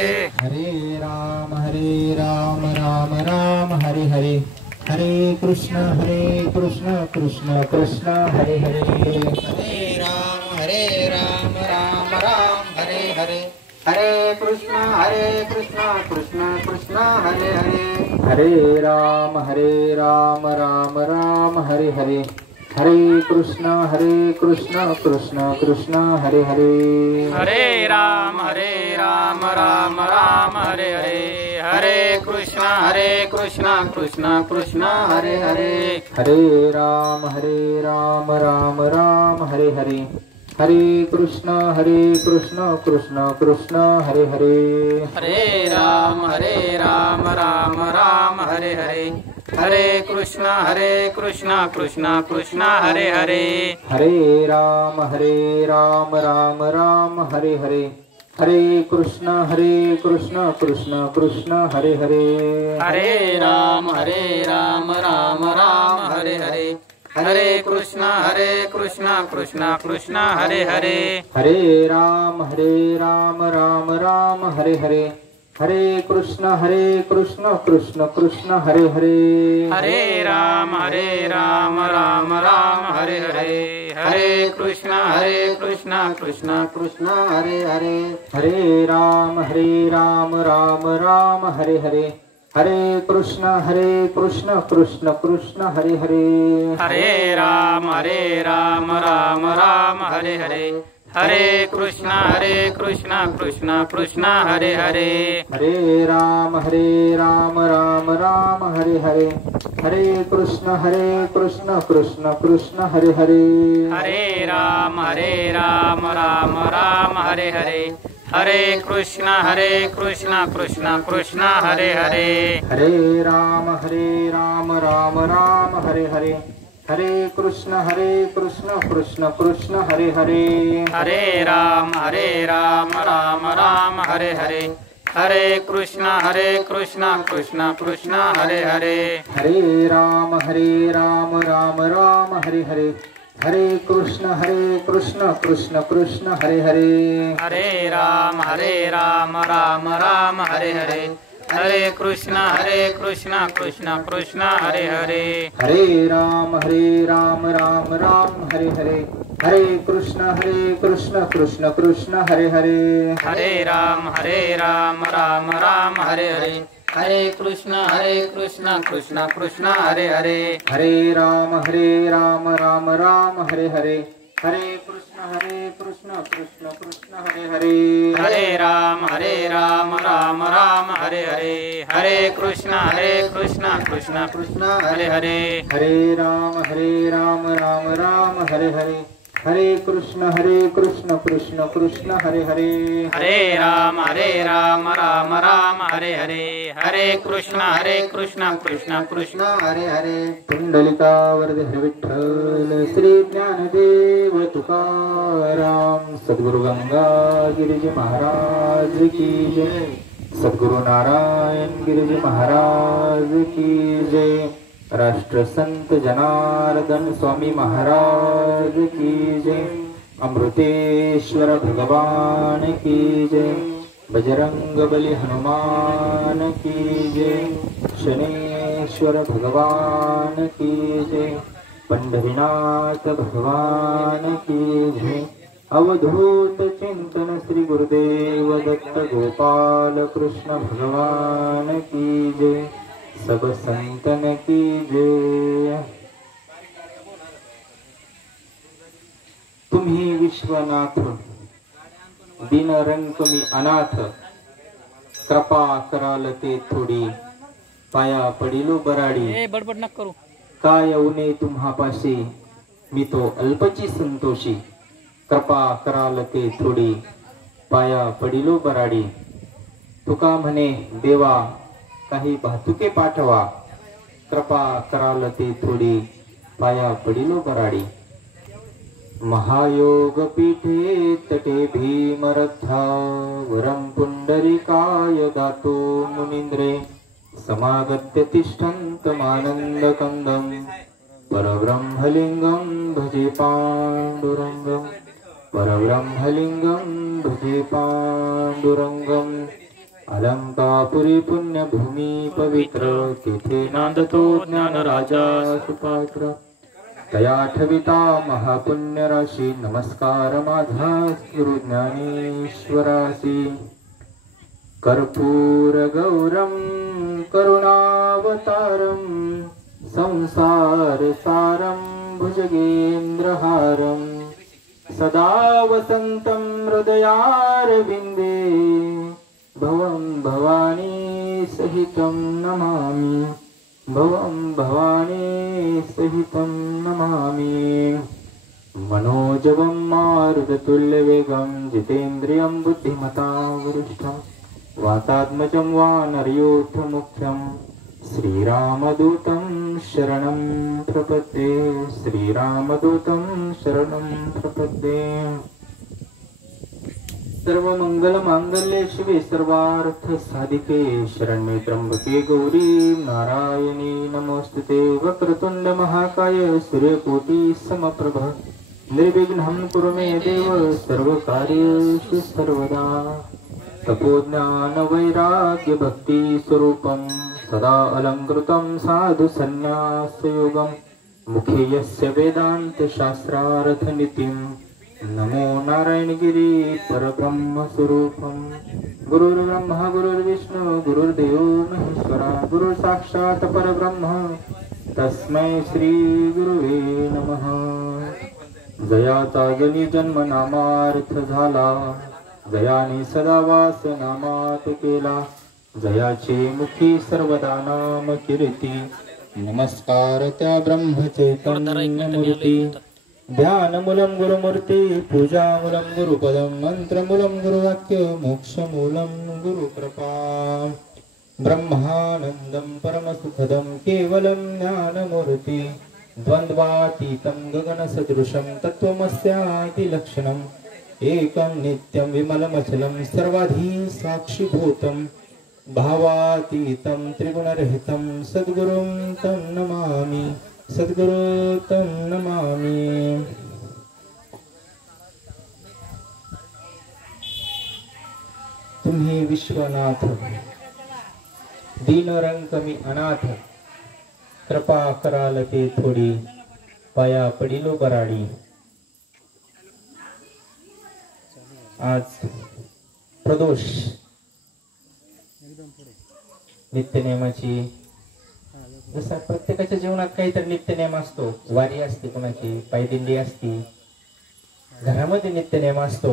हरे राम राम राम हरे हरे, हरे कृष्ण कृष्ण कृष्ण हरे हरे, हरे राम राम राम हरे हरे, हरे कृष्ण कृष्ण कृष्ण हरे हरे, हरे राम राम राम हरे हरे, हरे कृष्ण कृष्ण कृष्ण हरे हरे, हरे राम राम राम हरे हरे, हरे कृष्ण कृष्ण कृष्ण हरे हरे, हरे राम राम राम हरे हरे, हरे कृष्ण कृष्ण कृष्ण हरे हरे, हरे राम राम राम हरे हरे, हरे कृष्ण कृष्ण कृष्ण हरे हरे, हरे राम राम राम हरे हरे, हरे कृष्ण कृष्ण कृष्ण हरे हरे, हरे राम राम राम हरे हरे, हरे कृष्ण कृष्ण कृष्ण हरे हरे, हरे राम राम राम हरे हरे, हरे कृष्ण कृष्ण कृष्ण हरे हरे, हरे राम राम राम हरे हरे, हरे कृष्ण कृष्ण कृष्ण हरे हरे, हरे राम राम राम हरे हरे, हरे कृष्ण कृष्ण कृष्ण हरे हरे, हरे राम राम राम हरे हरे, हरे कृष्ण कृष्ण कृष्ण हरे हरे, हरे राम राम राम हरे हरे, हरे कृष्ण कृष्ण कृष्ण हरे हरे, हरे राम राम राम हरे हरे, हरे कृष्ण कृष्ण कृष्ण हरे हरे, हरे राम राम राम हरे हरे, हरे कृष्ण कृष्ण कृष्ण हरे हरे, हरे राम राम राम हरे हरे, हरे कृष्ण कृष्ण कृष्ण हरे हरे, हरे राम राम राम हरे हरे, हरे कृष्ण कृष्ण कृष्ण हरे हरे, हरे राम राम राम हरे हरे, हरे कृष्ण कृष्ण कृष्ण हरे हरे, हरे राम राम राम हरे हरे, हरे कृष्ण कृष्ण कृष्ण हरे हरे, हरे राम राम राम हरे हरे, हरे कृष्ण कृष्ण कृष्ण हरे हरे, हरे राम राम राम हरे हरे, हरे कृष्ण कृष्ण कृष्ण हरे हरे, हरे राम राम राम हरे हरे, हरे कृष्ण कृष्ण कृष्ण हरे हरे, हरे राम राम राम हरे हरे, हरे कृष्ण कृष्ण कृष्ण हरे हरे, हरे राम राम राम हरे हरे, हरे कृष्ण कृष्ण कृष्ण हरे हरे, पुंडलिकावरदे हरे विठ्ठल, श्री ज्ञानदेव तुकाराम, सद्गुरु गंगागिरीजी महाराज की जय, सद्गुरु नारायण गिरीजी महाराज की जय, राष्ट्रसंत जनार्दन स्वामी महाराज की जय, अमृतेश्वर भगवान की जय, बजरंग बली हनुमान की जय, शनेश्वर भगवान की जय, पंढरीनाथ भगवान की जय, अवधूत चिंतन श्री गुरुदेव दत्त गोपाल कृष्ण भगवान की जय, सब संतन की जय। तुम्ही विश्वनाथ, दीनरंक मी अनाथ, कृपा कराल ते थोडी, पाया पडिलो बराडी, बडबड नका करू, काय उने तुम्हापाशी, मी तो अल्पची संतोषी, कृपा कराल ते थोडी, पाया पडिलो बराडी, तुका म्हणे देवा काही भातुके पाठवा, कृपा कराल ते थोडी, पाया पडिलो बराडी, महायोग पीठे तटे भीमरथा, वरं पुंडरीकाय दातो मुनींद्रे, समागत्य तिष्ठन्तमानन्दकन्दं, परब्रह्मलिङ्गं भजे पाण्डुरङ्गं, परब्रह्मलिङ्गं भजे पाण्डुरङ्गं, अलंकापुरी पुण्यभूमी पवित्र तेथे नांदतो ज्ञान राजा सुपात्र तया ठविता महापुण्य राशी नमस्कार माझा गुरु ज्ञानेश्वरासी कर्पूर गौरम करुणावतारम संसार सारम भुजगेंद्रहारम सदा वसंतं हृदयारविंदे भवं भवानी सहितं नमामि भवं भवानी सहितं नमामि मनोजवं मारुततुल्यवेगं जितेन्द्रियं बुद्धिमतां वरिष्ठं वातात्मजं वानरयूथमुख्यं श्रीरामदूतं शरणं प्रपद्ये श्रीरामदूतं शरणं प्रपद्ये सर्वमंगलमांगल्ये शिवे सर्वार्थ साधिके शरण्ये त्र्यंबके गौरी नारायणी नमोस्तुते वक्रतुंड महाकाय सूर्यकोटि समप्रभ निर्विघ्नं कुरु मे देव सर्वकार्येषु सर्वदा तपोज्ञान वैराग्य भक्ति स्वरूपं सदा अलंकृतं साधु संन्यासयोगं मुखे यस्य वेदांत शास्त्रार्थ नित्यं नमो नारायणगिरी परब्रह्म स्वरूपं गुरुर्ब्रह्मा गुरुर्विष्णु गुरुर्देवो महेश्वरा गुरु साक्षात् परब्रह्म तस्मै श्री गुरुवे नमः जयाचा जनी जन्म नामार्थ झाला जयाने सदा वास नामात केला जयाचे मुखी सर्वदा नाम कीर्ती नमस्कार त्या ब्रह्म चैतन्य मूर्ती ध्यानमूलं गुरुमूर्ती पूजामूलं गुरुपदं मंत्रमूलं गुरुवाक्य मोक्षमूलं गुरुकृपा ब्रह्मानन्दं परमसुखदं केवलं ज्ञानमूर्ति द्वन्द्वातीतं गगनसदृशं तत्त्वमस्यादिलक्षणम् एकं नित्यं विमलमचलं सर्वाधी साक्षीभूतं भावातीतं त्रिगुणरहितं सद्गुरुं तं नमामि सद्गुरु तं नमामि तुम्ही विश्वनाथ दीनरंग मी अनाथ कृपा कराल ते थोडी पाया पडिलो बराडी आज प्रदोष नित्यनेमाची जसा प्रत्येकाच्या जीवनात काहीतरी नित्यनेम असतो वारी असते कोणाची पायदिंडी असते घरामध्ये नित्यनेम असतो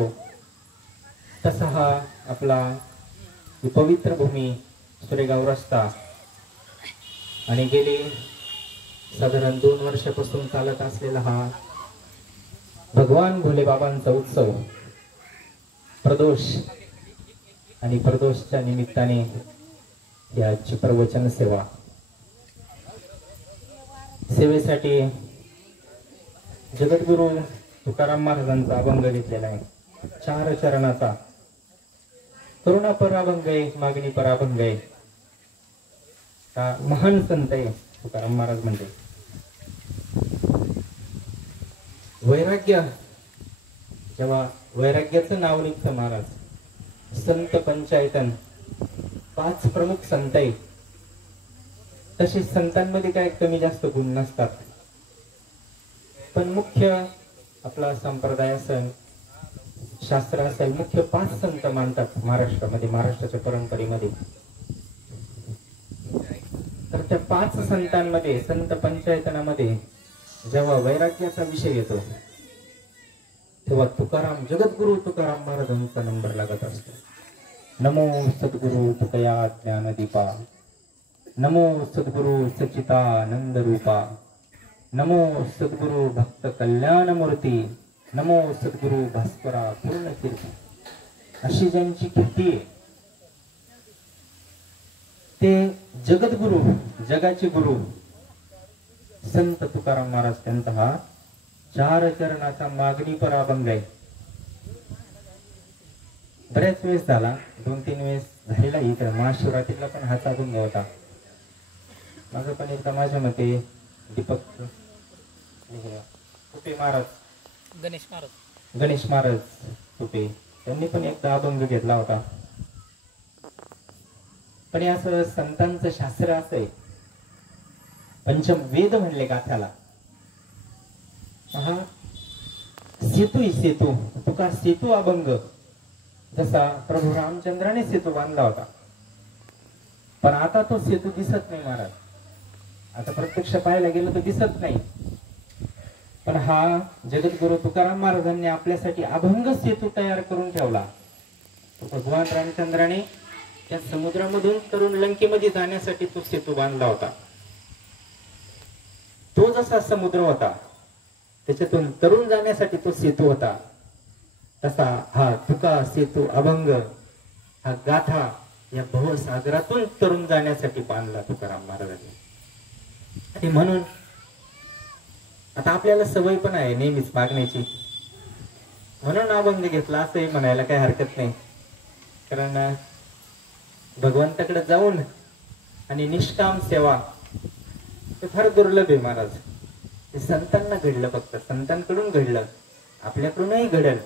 तसा हा आपला पवित्र भूमी सुरेगाव रस्ता आणि गेली साधारण 2 वर्षापासून चालत असलेला हा भगवान भोले बाबांचा उत्सव प्रदोष आणि प्रदोषच्या निमित्ताने याची प्रवचन सेवा सेवेसाठी जगद्गुरु तुकाराम महाराजांचा अभंग घेतलेला आहे 4 चरणाचा करुणापर अभंग आहे मागणीपर अभंग आहे महान संत आहे तुकाराम महाराज म्हणजे वैराग्य जेव्हा वैराग्याचं नाव निघतं महाराज संत पंचायतन 5 प्रमुख संत आहे तसे संतांमध्ये काय कमी जास्त गुण नसतात पण मुख्य आपला संप्रदाय असेल शास्त्र असेल मुख्य 5 संत मानतात महाराष्ट्रामध्ये महाराष्ट्राच्या परंपरेमध्ये तर त्या 5 संतांमध्ये संत पंचायतनामध्ये जेव्हा वैराग्याचा विषय येतो तेव्हा तुकाराम जगद्गुरु तुकाराम महाराजांचा नंबर लागत असतो नमो सद्गुरु तुकया ज्ञानदीपा नमो सद्गुरु सच्चिदानंद रूपा नमो सद्गुरु भक्त कल्याण मूर्ती नमो सद्गुरु भास्करा पूर्ण कीर्ती अशी ज्यांची कीर्ती आहे ते जगद्गुरु जगाचे गुरु संत तुकाराम महाराज त्यांचा हा 4 चरणाचा मागणीपर अभंग आहे बऱ्याच वेळेस झाला 2-3 वेळेस झालेला इकडे महाशिवरात्रीला पण हाच अभंग होता माझं पण एकदा माझ्या मते दीपक तुपे महाराज गणेश महाराज तुपे त्यांनी पण एकदा अभंग घेतला होता पण हे असं संतांचं शास्त्र असं आहे, पंचम वेद म्हणले गाथ्याला. हा सेतू ही सेतू, तुका सेतू अभंग. जसा प्रभू रामचंद्राने सेतू बांधला होता, पण आता तो सेतू दिसत नाही महाराज. आता प्रत्यक्ष पाहायला गेलं तर दिसत नाही. पण हा जगद्गुरु तुकाराम महाराजांनी आपल्यासाठी अभंग सेतू तयार करून ठेवला. भगवान रामचंद्राने त्या समुद्रामधून तरुण लंकेमध्ये जाण्यासाठी तो सेतू बांधला होता. तो जसा समुद्र होता त्याच्यातून तरुण जाण्यासाठी तो सेतू होता, तसा हा तुका सेतू अभंग, हा गाथा या भवसागरातून तरुण जाण्यासाठी बांधला तुकाराम महाराजांनी. आणि म्हणून आता आपल्याला सवय पण आहे नेहमीच मागण्याची, म्हणून अभंग घेतला असंही म्हणायला काही हरकत नाही. कारण भगवंताकडे जाऊन आणि निष्काम सेवा हे फार दुर्लभ आहे महाराज. ते संतांना घडलं, फक्त संतांकडून घडलं, आपल्याकडूनही घडल.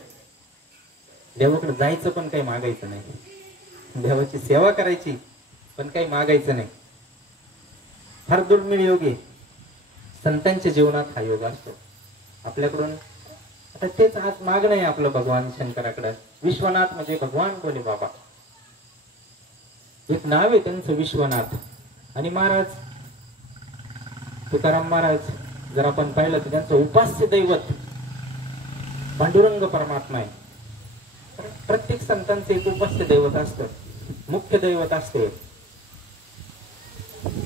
देवाकडे जायचं पण काही मागायचं नाही, देवाची सेवा करायची पण काही मागायचं नाही. फार दुर्मिळ योग आहे. संतांच्या जीवनात हा योग असतो. आपल्याकडून आता तेच आज मागणं आहे आपलं भगवान शंकराकडे. विश्वनाथ म्हणजे भगवान भोले बाबा, एक नाव आहे त्यांचं विश्वनाथ. आणि महाराज तुकाराम महाराज जर आपण पाहिलं तर त्यांचं उपास्य दैवत पांडुरंग परमात्मा आहे. प्रत्येक संतांचं एक उपास्य दैवत असतं, मुख्य दैवत असते.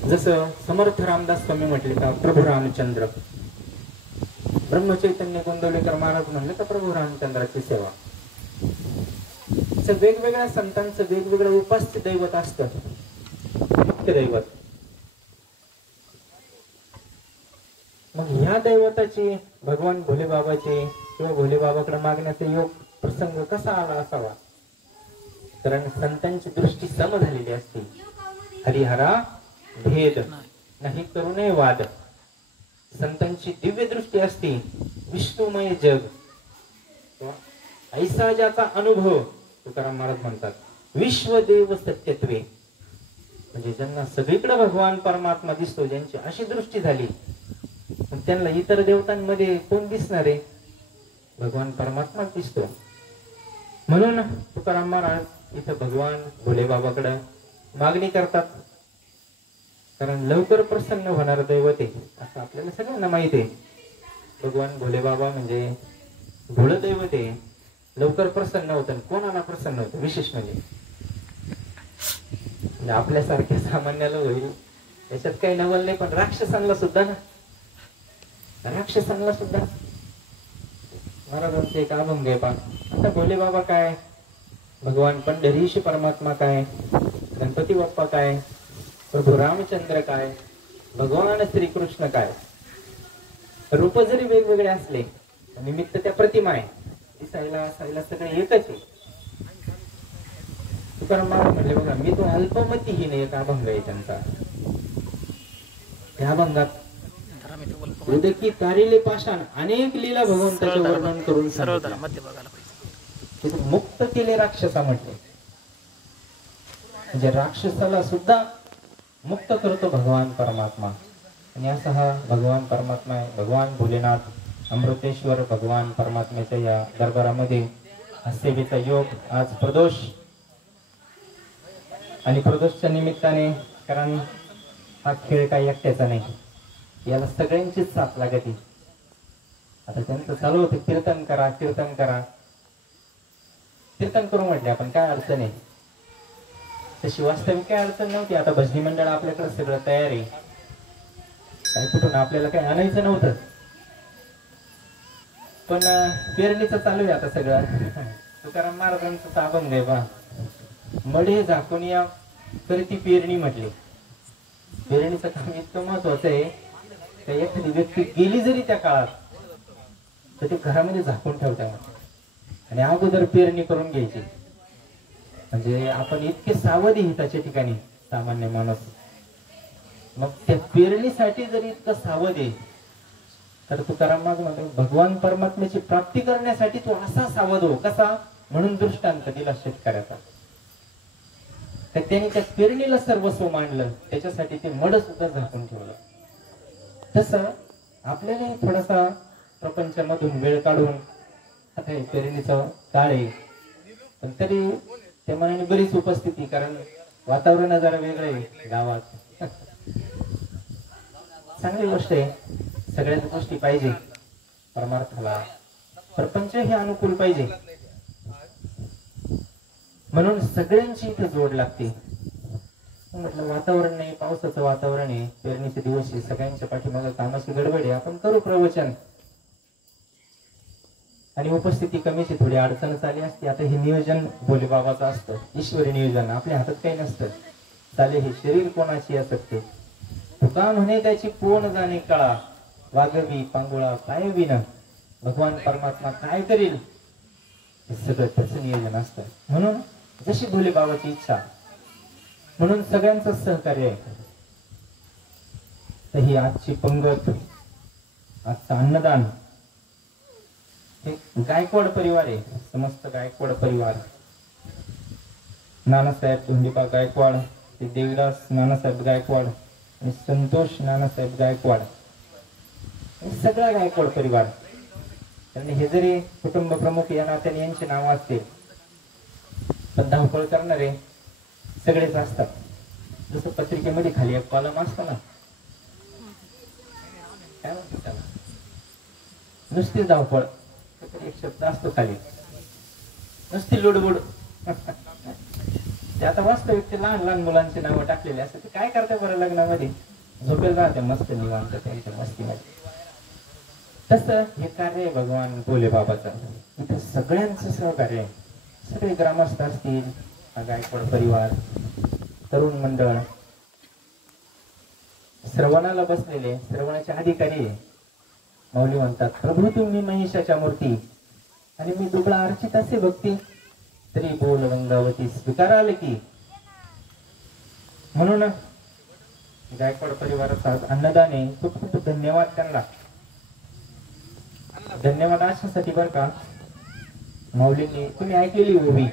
जसं समर्थ रामदास स्वामी म्हटले का प्रभू रामचंद्र, ब्रह्मचैतन्य गोंदवलेकर महाराज म्हणले का प्रभू रामचंद्राची सेवा. वेगवेगळ्या संतांचं वेगवेगळं उपास्य दैवत असतं, मुख्य दैवत. मग ह्या दैवताची भगवान भोले बाबाची किंवा भोले बाबाकडे मागण्याचा योग प्रसंग कसा आला असावा? कारण संतांची दृष्टी सम झालेली असते. हरिहरा भेद नाही करू नये वाद. संतांची दिव्य दृष्टी असते, विष्णुमय जग. ऐसा ज्याचा अनुभव तुकाराम महाराज म्हणतात विश्वदेव सत्यत्वे, म्हणजे ज्यांना सगळीकडे भगवान परमात्मा दिसतो, ज्यांची अशी दृष्टी झाली, त्यांना इतर देवतांमध्ये कोण दिसणार आहे? भगवान परमात्मा दिसतो. म्हणून तुकाराम महाराज इथं भगवान भोले बाबाकडे मागणी करतात. कारण लवकर प्रसन्न होणार दैवत आहे असं आपल्याला सगळ्यांना माहित आहे. भगवान भोले बाबा म्हणजे भोळ दैवत आहे, लवकर प्रसन्न होतं. कोणाला प्रसन्न होतं? विशेष म्हणजे आपल्यासारख्या सामान्याला होईल याच्यात काही नवल नाही, पण राक्षसांना सुद्धा ना, राक्षसांना सुद्धा. महाराजांचे एक अभंग आहे पा. आता भोले बाबा काय, भगवान पंढरीश परमात्मा काय, गणपती बाप्पा काय, प्रभू रामचंद्र काय, भगवान श्रीकृष्ण काय, रूप जरी वेगवेगळे असले, निमित्त त्या प्रतिमा आहे, दिसायला असायला सगळे एकच आहे. तुकाराम महाराज म्हटले बघा, मी तो अल्पमतीहीन एक अभंग आहे त्यांचा. त्या अभंगात उदकी तारिले पाषाण अनेक लीला भगवंताचे वर्णन करून मुक्त केले राक्षसा म्हटले. म्हणजे राक्षसाला सुद्धा मुक्त करतो भगवान परमात्मा. आणि असा हा भगवान परमात्मा आहे, भगवान भोलेनाथ अमृतेश्वर भगवान परमात्म्याच्या या दरबारामध्ये सेवेचा योग आज प्रदोष. आणि प्रदोषच्या निमित्ताने, कारण हा खेळ काही एकट्याचा नाही, याला सगळ्यांचीच साथ लागते. आता त्यांचं चालू होतं कीर्तन करा, कीर्तन करा. कीर्तन करू म्हटले आपण, काय अडचण आहे? तशी वास्तविक काय अडचण नव्हती. आता भजनी मंडळ आपल्याकडे सगळं तयार आहे, काही कुठून आपल्याला काही आणायचं नव्हतं. पण पेरणीचं चालू आहे आता सगळं. तुकाराम महाराजांचं अभंग आहे बा, मढे झाकून या करीती पेरणी म्हटली. पेरणीचं काम इतकं महत्वाचं आहे, एखादी व्यक्ती गेली जरी त्या काळात तर ते घरामध्ये झाकून ठेवतात आणि अगोदर पेरणी करून घ्यायची. म्हणजे आपण इतके सावध हिताच्या ठिकाणी सामान्य माणूस, मग त्या पेरणीसाठी जरी इतकं सावध आहे तर तुकाराम महाराज म्हणतो भगवान परमात्म्याची प्राप्ती करण्यासाठी तू असा सावध हो. कसा? म्हणून दृष्टांत दिला शेतकऱ्याचा. तर त्यांनी त्या पेरणीला सर्वस्व मांडलं, त्याच्यासाठी ते मड सुद्धा झाकून ठेवलं. तसं आपल्याला थोडासा प्रपंचामधून वेळ काढून, आता हे पेरणीचा काळ आहे पण तरी त्या मनाने बरीच उपस्थिती, कारण वातावरण जरा वेगळं आहे गावात. चांगली गोष्ट आहे, सगळ्याच गोष्टी पाहिजे परमार्थाला, प्रपंच हे अनुकूल पाहिजे, म्हणून सगळ्यांची इथे जोड लागते. म्हटलं वातावरण नाही, पावसाचं वातावरण आहे, पेरणीचे दिवस आहे, सगळ्यांच्या पाठीमागे कामाची गडबड आहे, आपण करू प्रवचन. आणि उपस्थिती कमीची, थोडी अडचण आली असती. आता हे नियोजन भोले बाबाचं असतं, ईश्वरी नियोजन, आपल्या हातात काही नसतं. चाले हे शरीर कोणाची असते, तुका म्हणे त्याची कोण जाणे कळा, वागवी पांगुळा काय विना, भगवान परमात्मा काय करील हे सगळं त्याचं नियोजन असतं. म्हणून जशी भोले बाबाची इच्छा, म्हणून सगळ्यांचं सहकार्य आहे. तर ही आजची पंगत, आजचं अन्नदान, हे गायकवाड परिवार आहे, समस्त गायकवाड परिवार, नानासाहेब धोंडीबा गायकवाड, ते देवीदास नानासाहेब गायकवाड आणि संतोष नानासाहेब गायकवाड, सगळा गायकवाड परिवार. आणि हे जरी कुटुंब प्रमुख या नात्याने यांचे नाव असते, पण धावपळ करणारे सगळेच असतात. जसं पत्रिकेमध्ये खाली एक कॉलम असतो ना, काय म्हणतात त्याला, नुसती धावपळ, एक शब्द असतो खाली, नुसती लुडबुड. ते आता वास्तविक ते लहान लहान मुलांची नावं टाकलेली असते, ते काय करते बरं लग्नामध्ये, झोपेल राहते मस्त निवांत त्यांच्या मस्तीमध्ये. तसं हे कार्य आहे भगवान भोले बाबाचं, इथं सगळ्यांचं सहकार्य आहे. सगळे ग्रामस्थ असतील, गायकवाड परिवार, तरुण मंडळ, श्रवणाला बसलेले, श्रवणाचे अधिकारी आहे. माऊली म्हणतात, प्रभू तुम्ही महिषाच्या मूर्ती आणि मी दुबळा अर्चित असे भक्ती, तरी बोल गंगावती स्वीकाराल की. म्हणून गायकवाड परिवाराचा अन्नदान आहे, खूप खूप धन्यवाद त्यांना. धन्यवाद अशासाठी बरं का, माऊलींनी तुम्ही ऐकलेली उभी,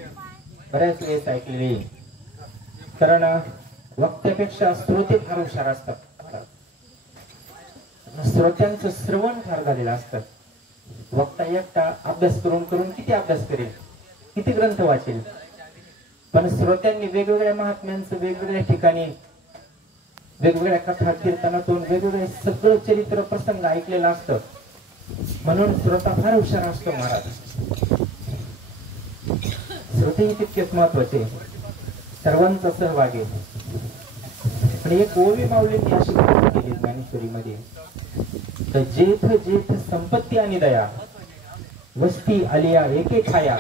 बऱ्याच वेळेस ऐकलेली, कारण वक्त्यापेक्षा श्रोते फार हुशार असतात. श्रोत्यांचं श्रवण फार झालेलं असतं. वक्ता एकटा अभ्यास करून करून किती अभ्यास करेल, किती ग्रंथ वाचेल, पण श्रोत्यांनी वेगवेगळ्या महात्म्यांचं वेगवेगळ्या ठिकाणी, वेगवेगळ्या कथा कीर्तनातून वेगवेगळे सगळं चरित्र प्रसंग ऐकलेला असतं. म्हणून श्रोता फार हुशार असतो महाराज. श्रोतेही तितकेच महत्वाचे, सर्वांचा सहभाग आहे. आणि एक ओवी माऊलींनी अशी केली ज्ञानेश्वरीमध्ये, तर जेथ जेथ संपत्ती आणि दया, वस्ती आलिया एके ठाया,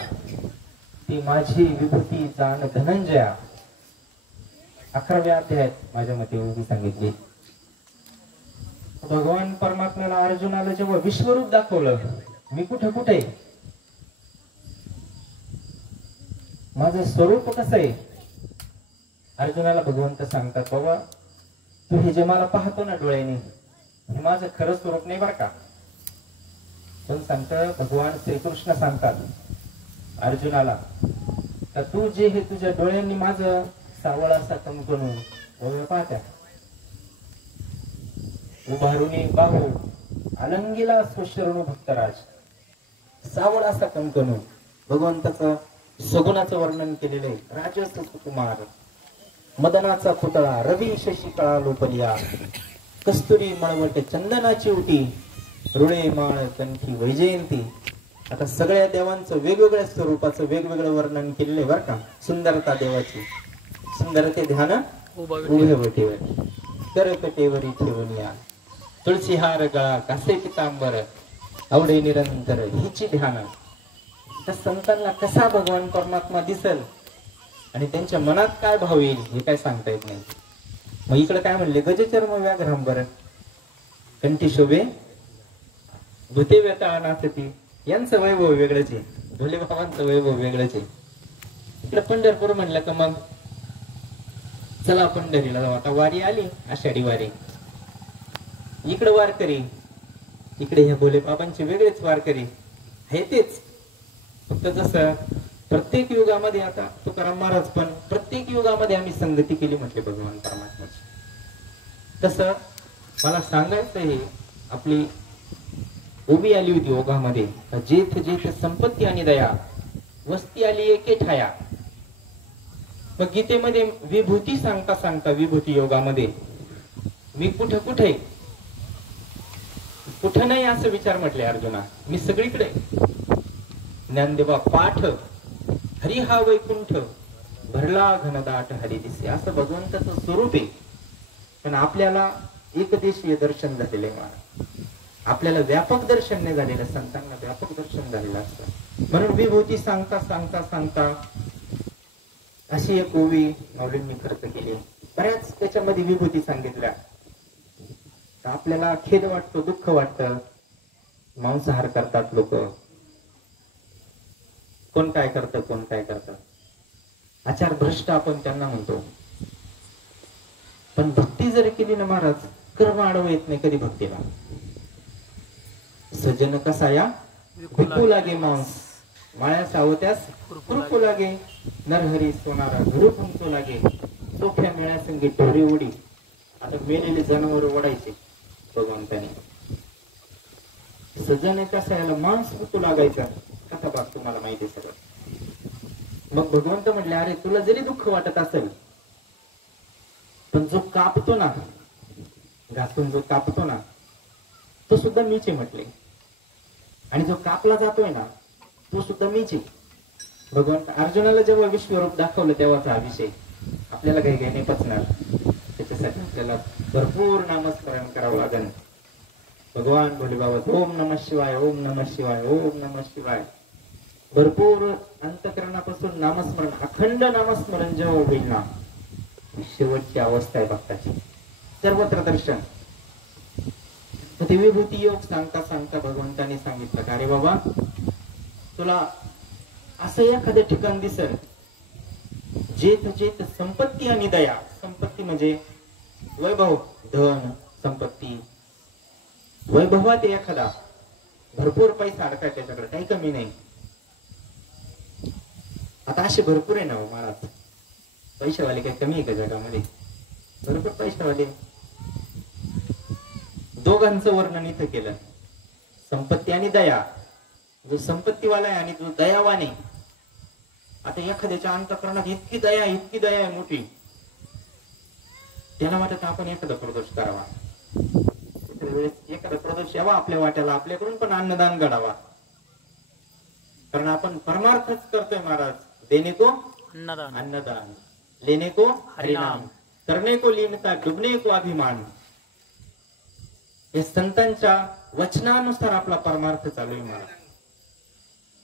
ती माझी विभूती जाण धनंजया. 11व्या अध्यायात माझ्या मते ओवी सांगितली. भगवान परमात्म्याला अर्जुनाला जेव्हा विश्वरूप दाखवलं, मी कुठे कुठे, माझं स्वरूप कसं आहे, अर्जुनाला भगवंत सांगतात, बाबा तू हे जे मला पाहतो ना डोळ्याने, हे माझं खरं स्वरूप नाही बर का. पण सांगत भगवान श्रीकृष्ण सांगतात अर्जुनाला, तर तू जे हे तुझ्या डोळ्यांनी माझं सावळ असा कणकणून डोळे पाहत्या, उभारुनी बाहू अलंगीला स्वशरणू भक्तराज, सावळ असा कणकणून भगवंताचं सगुणाचं वर्णन केलेलं आहे. राजस कुमार, मदनाचा पुतळा, रवी शशिकळा लोपलिया, कस्तुरी मळवट चंदनाची उटी, रुळे माळ कंठी वैजयंती. आता सगळ्या देवांचं वेगवेगळ्या स्वरूपाचं वेगवेगळं वर्णन केलेलं आहे बरं का. सुंदरता देवाची, सुंदरते ध्यान उभे वटेवर, करकटेवरी ठेवून या, तुळशी हार गळा कासे पितांबर, आवडे निरंतर हिची ध्यान. त्या संतांना कसा भगवान परमात्मा दिसेल आणि त्यांच्या मनात काय भाव येईल हे काय सांगता येत नाही. मग इकडे काय म्हणले, गजचर्म व्याघ्रांबर, कंठी शोभे भूते व्यता नाचती. यांचं वैभव वेगळंच आहे, भोले बाबांचं वैभव वेगळंच आहे. इकडे पंढरपूर म्हणलं का मग चला पंढरीला जाऊ, आता वारी आली, आषाढी वारी. इकडे वारकरी, इकडे ह्या भोले बाबांचे वेगळेच वारकरी आहे. तेच फक्त जसं प्रत्येक युगामध्ये, आता तुकाराम महाराज पण प्रत्येक युगामध्ये आम्ही संगती केली म्हटले भगवान परमात्म्याची. तसं मला सांगायचं हे, आपली उभी आली होती ओघामध्ये, जेथ जेथ संपत्ती आणि दया वस्ती आली एके ठाया. मग गीतेमध्ये विभूती सांगता सांगता विभूती योगामध्ये मी कुठे कुठे कुठं नाही असं विचार म्हटले अर्जुना, मी सगळीकडे. ज्ञानदेवा पाठ हरी हा वैकुंठ भरला घनदाट हरी दिसे, असं भगवंताचं स्वरूप आहे. पण आपल्याला एकदेशीय दर्शन झालेलं आहे महाराज, आपल्याला व्यापक दर्शन नाही झालेलं, संतांना व्यापक दर्शन झालेलं असतं. म्हणून विभूती सांगता सांगता सांगता अशी एक ओवी माऊलींनी खर्च केली. बऱ्याच त्याच्यामध्ये विभूती सांगितल्या. आपल्याला खेद वाटतो, दुःख वाटतं. मांसाहार करतात लोक, कोण काय करतं, कोण काय करतं. आचार भ्रष्ट आपण त्यांना म्हणतो. पण भक्ती जर केली ना महाराज, कर्म आडवं येत नाही कधी भक्तीला. सज्जन कसा या विकू लागे मांस, माळ्या सावत्यास खुरपू लागे. नरहरी सोनारा घरू फुंकू लागे, सोफ्या मेळ्या संगी ढोरी उडी. आता मेलेले जनावर ओढायचे भगवंताने. सज्जन कसा याला मांस विकू लागायचा कथा भाग तुम्हाला माहिती सगळं. मग भगवंत म्हटले, अरे तुला जरी दुःख वाटत असेल, पण जो कापतो ना, घासून जो कापतो ना, तो सुद्धा मीच आहे म्हटले. आणि जो कापला जातोय ना, तो सुद्धा मीच आहे. भगवंत अर्जुनाला जेव्हा विश्वरूप दाखवलं तेव्हाचा हा विषय आपल्याला काही काही नाही पचणार. त्याच्यासाठी आपल्याला भरपूर नामस्मरण करावं लागेल. भगवान भोले बाबा ओम नमः शिवाय, ओम नमः शिवाय, ओम नमः शिवाय. भरपूर अंतकरणापासून नामस्मरण, अखंड नामस्मरण जेव्हा होईल ना, शेवटची अवस्था आहे भक्ताची, सर्वत्र दर्शन. ते विभूती योग सांगता सांगता भगवंताने सांगितलं का, अरे बाबा तुला असं एखादं ठिकाण दिसेल जेथ जेथ संपत्ती आणि दया. संपत्ती म्हणजे वैभव, धन संपत्ती. वैभवात एखादा भरपूर पैसा अडकाय त्याच्याकडे, काही कमी नाही. आता असे भरपूर आहे ना हो महाराज, पैशावाले काही कमी आहे का जगामध्ये? भरपूर पैशावाले. दोघांचं वर्णन इथं केलं, संपत्ती आणि दया. जो संपत्तीवाला आहे आणि जो दयावान आहे. आता एखाद्याच्या अंतःकरणात इतकी दया आहे मोठी, त्याला वाटत आपण एखादा प्रदोष करावा, एखादा प्रदोष यावा आपल्या वाट्याला, आपल्याकडून पण अन्नदान घडावा. कारण आपण परमार्थच करतोय महाराज. देने को अन्नदान, लेने को हरिनाम, करने को लीनता, डुबने को अभिमान. या संतांच्या वचनानुसार आपला परमार्थ चालू आहे महाराज.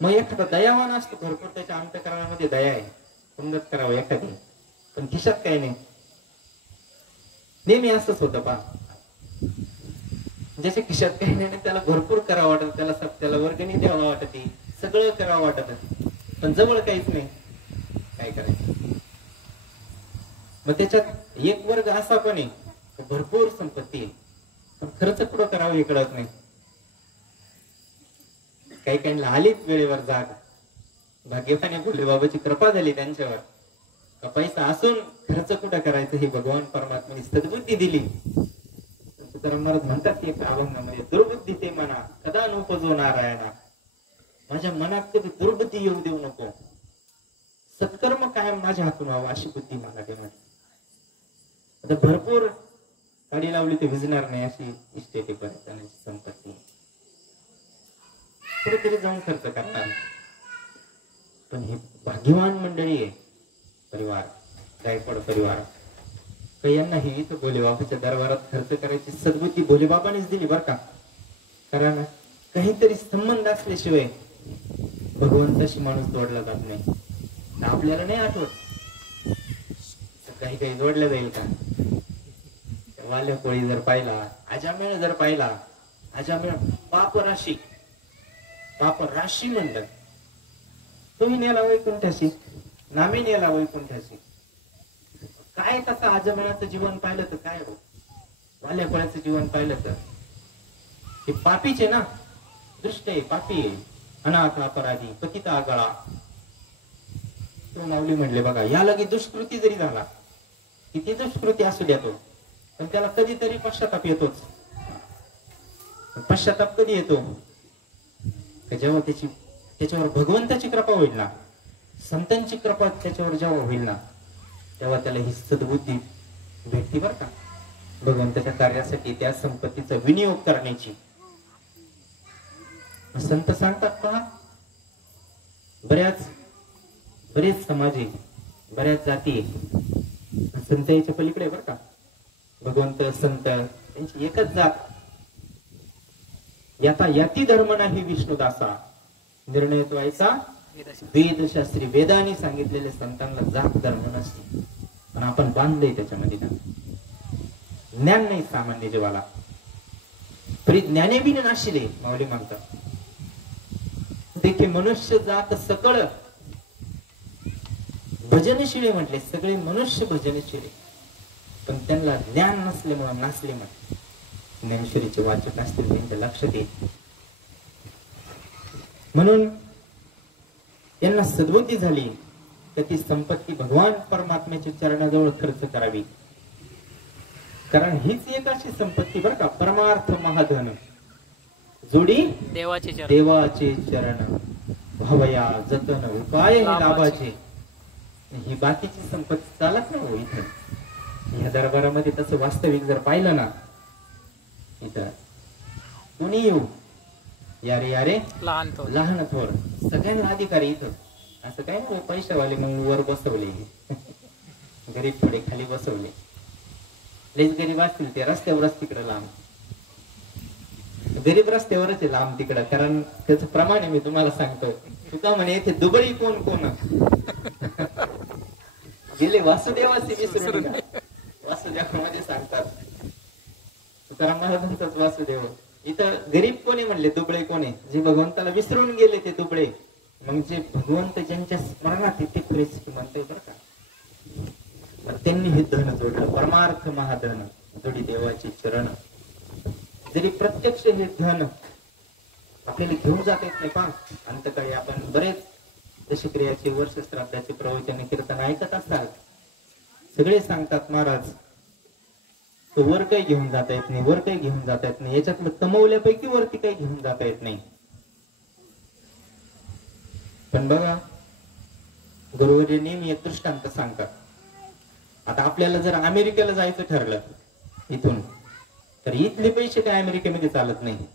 मग एखादा दयावान असतो भरपूर, त्याच्या अंतःकरणामध्ये दया आहे, पुण्यच करावं एखादी, पण खिशात काही नाही. नेहमी असंच होतं पा, ज्याच्या खिशात काही नाही त्याला भरपूर करावं वाटत, त्याला वर्गणी द्यावं वाटत, सगळं करावं वाटत, पण जवळ काहीच नाही. काय करायचं? मग त्याच्यात एक वर्ग असा पण आहे भरपूर संपत्ती आहे, पण खर्च कुठं करावं हे कळत नाही. काही काहींना आलीच वेळेवर जाग. भाग्यवाने भोले बाबाची कृपा झाली त्यांच्यावर. पैसा असून खर्च कुठं करायचं हे भगवान परमात्म्याने सद्बुद्धी दिली. तुकाराम महाराज म्हणतात की अभंगामध्ये, दुर्बुद्धी ते मना कदा नोपजो नारायणा. माझ्या मनात कधी दुर्बुद्धी येऊ देऊ नको, सत्कर्म कायम माझ्या हातून व्हावं अशी बुद्धी मला दे. आता भरपूर गाडी लावली ते भिजणार नाही अशी इस्टेटी पर्यंत संपत्ती, कुठेतरी जाऊन खर्च करणार. पण ही भाग्यवान मंडळी आहे परिवार, गायकवाड परिवार. यांना ही इथं भोलेबाबाच्या दरबारात खर्च करायची सद्बुद्धी भोलेबाबानेच दिली बरं का. कारण काहीतरी संबंध असल्याशिवाय भगवंताशी माणूस जोडला जात नाही. आपल्याला नाही आठवत, काही काही जोडलं जाईल का? वाल्या कोळी जर पाहिला, अजामेळ जर पाहिला, अजामेळ पाप राशी म्हणतात. तुम्ही नेला वैकुंठाशी, नामी नेला वैकुंठाशी. काय तसं अजामेळाचं जीवन पाहिलं तर काय हो, वाल्या कोळ्याचं जीवन पाहिलं तर हे पापीचे ना, दृष्ट आहे, पापी आहे, अनाथ अपराधी, पतिता आगळा. तो माऊली म्हणले बघा, या लगे दुष्कृती जरी झाला, किती दुष्कृती असू द्या तो, पण त्याला कधीतरी पश्चाताप येतोच. पश्चाताप कधी येतो? जेव्हा त्याच्यावर भगवंताची कृपा होईल ना, संतांची कृपा त्याच्यावर जेव्हा होईल ना, तेव्हा त्याला ही सद्बुद्धी भेटते बर का, भगवंताच्या कार्यासाठी त्या संपत्तीचा विनियोग करण्याची. संत सांगतात पहा, बरेच समाज आहे, बऱ्याच जाती आहे, संत याच्या पलीकडे बर का. भगवंत संत त्यांची एकच जात. याता याती धर्म नाही विष्णुदासा, निर्णय व्हायचा वेदशास्त्री. वेदांनी सांगितलेले संतांना जात धर्म नसते, पण आपण बांधले त्याच्यामध्ये ना. ज्ञान नाही सामान्य जीवाला, तरी ज्ञाने बी नाशिले माऊली म्हणतात. देखील मनुष्य जात सकळ भजनशिळे म्हटले, सगळे मनुष्य भजनशिळे, पण त्यांना ज्ञान नसल्यामुळे नासले म्हटले. ज्ञानेश्वरीचे वाचक असतील त्यांच्या लक्षात येईल. म्हणून त्यांना सद्बुद्धी झाली तर ती संपत्ती भगवान परमात्म्याच्या चरणाजवळ खर्च करावी. कारण हीच एक अशी संपत्ती बर का, परमार्थ महाधन जोडी देवाचे चरण, भावया जतन उपाय लाभाचे. ही बाकीची संपत्ती चालत नाही हो इथं. ह्या दरबारामध्ये तसं वास्तविक जर पाहिलं ना, इथं कोणी येऊ, यारे लहान थोर सगळ्यांना अधिकारी इथं. असं काय नाही पैशावाले मग वर बसवले, गरीब थोडे खाली बसवले. लईच गरीब असतील ते रस्त्यावरच तिकडे लांब, गरीब रस्त्यावरच आहे लांब तिकडं. कारण त्याचं प्रमाण आहे, मी तुम्हाला सांगतो. तुका म्हणे येथे दुबळी कोण कोण गेले वासुदेवाचे विसरून. वासुदेवामध्ये सांगतात तुकाराम महाराजांचाच वासुदेव. इथं गरीब कोणी म्हणले, दुबळे कोणी, जे भगवंताला विसरून गेले ते दुबळे. मग जे भगवंत ज्यांच्या स्मरणात ते खरेच म्हणते बरं का, त्यांनी हे धन जोडलं, परमार्थ महाधन जोडी देवाचे चरण. जरी प्रत्यक्ष हे धन आपल्याला घेऊन जात येत नाही पहा, अंतकाळी आपण बरेच दशक्रियाचे वर्ष श्राद्धाचे प्रवचन कीर्तन ऐकत असतात. सगळे सांगतात महाराज तो वर काही घेऊन जाता येत नाही, वर काही घेऊन जाता येत नाही, याच्यातलं कमवल्यापैकी वरती काही घेऊन जाता येत नाही. पण बघा गुरुवर्य नेहमी एक दृष्टांत सांगतात. आता आपल्याला जर अमेरिकेला जायचं ठरलं इथून, तर इथले पैसे काय अमेरिकेमध्ये चालत नाही.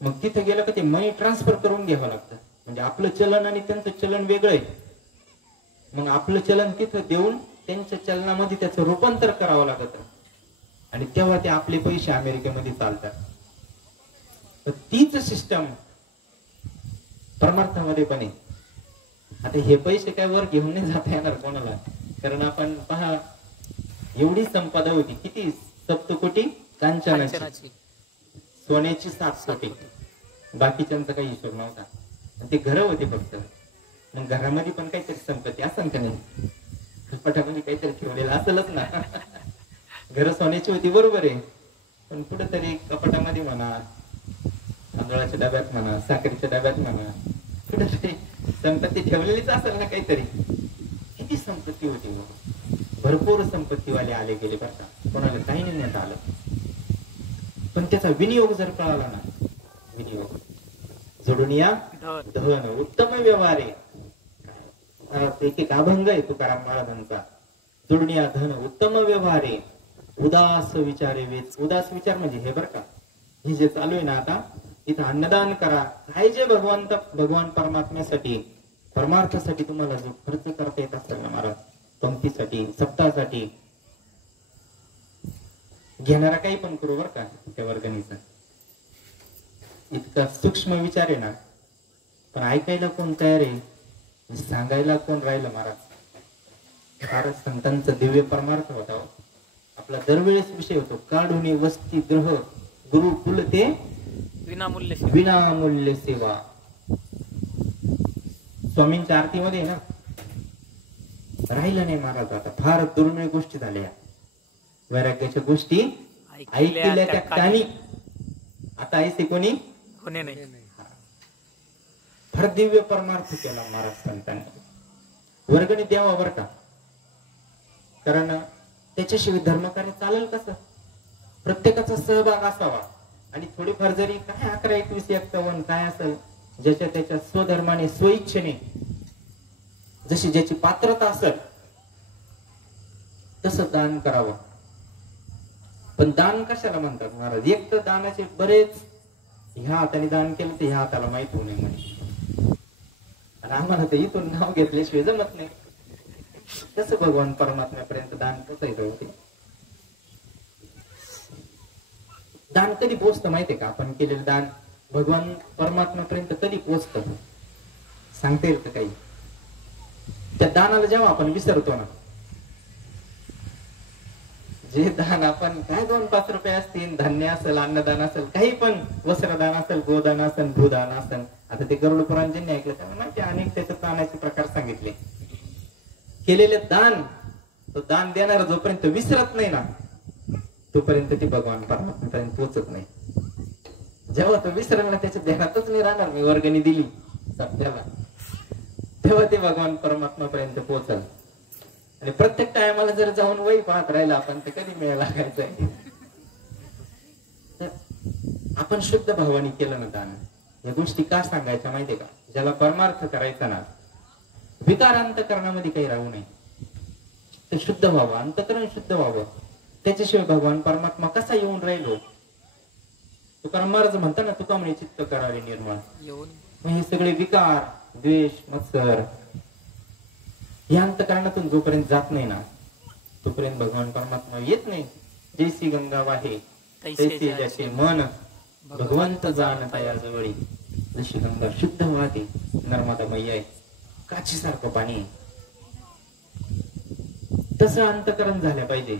मग तिथे गेलं का ते मनी ट्रान्सफर करून घ्यावं लागतं. म्हणजे आपलं चलन आणि त्यांचं चलन वेगळं आहे. मग आपलं चलन तिथं देऊन त्यांच्या चलनामध्ये त्याचं रूपांतर करावं लागतं, आणि तेव्हा ते आपले पैसे अमेरिकेमध्ये चालतात. तर तीच सिस्टम परमार्थामध्ये पण आहे. आता हे पैसे काय वर घेऊन नाही जाता येणार कोणाला, कारण आपण पहा एवढी संपदा होती, किती सप्तकोटी कांचनाची, सोन्याची 7 कोटी, बाकीच्यांचा काही हिशोब नव्हता. ते घर होते फक्त. मग घरामध्ये पण काहीतरी संपत्ती असं का नाही, कपाटामध्ये काहीतरी ठेवलेलं असेलच ना. घर सोन्याची होती बरोबर आहे, पण कुठेतरी कपाटामध्ये म्हणा, तांदळाच्या डब्यात म्हणा, साखरेच्या डब्यात म्हणा, कुठेतरी संपत्ती ठेवलेलीच असेल ना काहीतरी. किती संपत्ती होती, भरपूर संपत्तीवाले आले गेले बरं का, कोणाला काही नाही नेता आलं. पण त्याचा विनियोग जर कळाला ना, विनियोग जोडून या धन उत्तम व्यवहार आहे. एक अभंग आहे तुकाराम महाराजांचा, जोडून या धन उत्तम व्यवहार आहे, उदास विचारे वेच. उदास विचार म्हणजे हे बरं का, हे जे चालू आहे ना आता, इथं अन्नदान करा. काय जे भगवान परमात्म्यासाठी परमार्थासाठी तुम्हाला जो खर्च करता येत असेल ना महाराज, पंक्तीसाठी सप्ताहासाठी, घेणारा काही पण करू बर का त्या वर्गणीचा. इतका सूक्ष्म विचार आहे ना, पण ऐकायला कोण तयार आहे, सांगायला कोण राहिलं महाराज. फारच संतांचा दिव्य परमार्थ होता. आपला दरवेळेस विषय होतो, काढून वस्ती ग्रह गुरुकुल ते विनामूल्य सेवा. स्वामींच्या आरतीमध्ये ना राहिलं नाही महाराज. आता फार दुर्मिळ गोष्टी झाल्या, वैराग्याच्या गोष्टी ऐकल्या त्या कानी. आता ऐसे कोणी होणे नाही. फार दिव्य परमार्थ केला महाराज संतांनी. वर्गणी द्यावा बरं का, कारण त्याच्याशिवाय धर्मकार्य चालेल कसं? प्रत्येकाचा सहभाग असावा आणि थोडीफार जरी काय 11, 21, 51 काय असेल ज्याच्या त्याच्या स्वधर्माने स्वइच्छेने जशी ज्याची पात्रता असेल तसं दान करावं. पण दान कशाला म्हणतात महाराज? एक तर दानाचे बरेच, ह्या हाताने दान केलं तर ह्या हाताला माहित होऊ नये म्हणे, आणि आम्हाला तर इथून नाव घेतल्याशिवाय जमत नाही. तसं भगवान परमात्म्यापर्यंत दान कसं आहे? दान कधी पोचतं माहितीये का? आपण केलेलं दान भगवान परमात्म्यापर्यंत कधी पोचतं सांगता येईल का काही? त्या दानाला जेव्हा आपण विसरतो ना, जे दान आपण काय 2-5 रुपये असतील, धान्य असेल, अन्नदान असेल, काही पण, वस्त्रदान असेल, गोदान असेल, भूदान असेल, आता ते गरुड पुराण ज्यांनी ऐकलं त्यांना माहिती अनेक त्याचे दानाचे प्रकार सांगितले. केलेले दान, तो दान देणारा जोपर्यंत विसरत नाही ना तोपर्यंत ती भगवान परमात्म्यापर्यंत पोहोचत नाही. जेव्हा तो विसरला, त्याच्या ध्यानातच नाही राहणार मी वर्गणी दिली सध्याला, तेव्हा ते भगवान परमात्म्यापर्यंत पोहोचल. आणि प्रत्येक टायमाला जर जाऊन वही पाहत राहिला आपण तर कधी मेळ लागायचंय? आपण शुद्ध भावाने केलं ना दान. या गोष्टी का सांगायच्या माहितीये का? ज्याला परमार्थ करायचा ना, विकार अंतकरणामध्ये काही राहू नये, ते शुद्ध व्हावं, अंतकरण शुद्ध व्हावं. त्याच्याशिवाय भगवान परमात्मा कसा येऊन राहिलो? तुकाराम महाराज म्हणता ना, तुका म्हणे चित्त करावे निर्माण. मग हे सगळे विकार, द्वेष, मत्सर या अंतकरणातून जोपर्यंत जात नाही ना तोपर्यंत भगवान परमात्मा येत नाही. जैसी गंगा वाहे तैसे ज्याचे मन, भगवंत जाणता या जवळी. जशी गंगा शुद्ध वाहते, नर्मदा मैया आहे, काची सारखं पाणी, तसं अंतकरण झालं पाहिजे,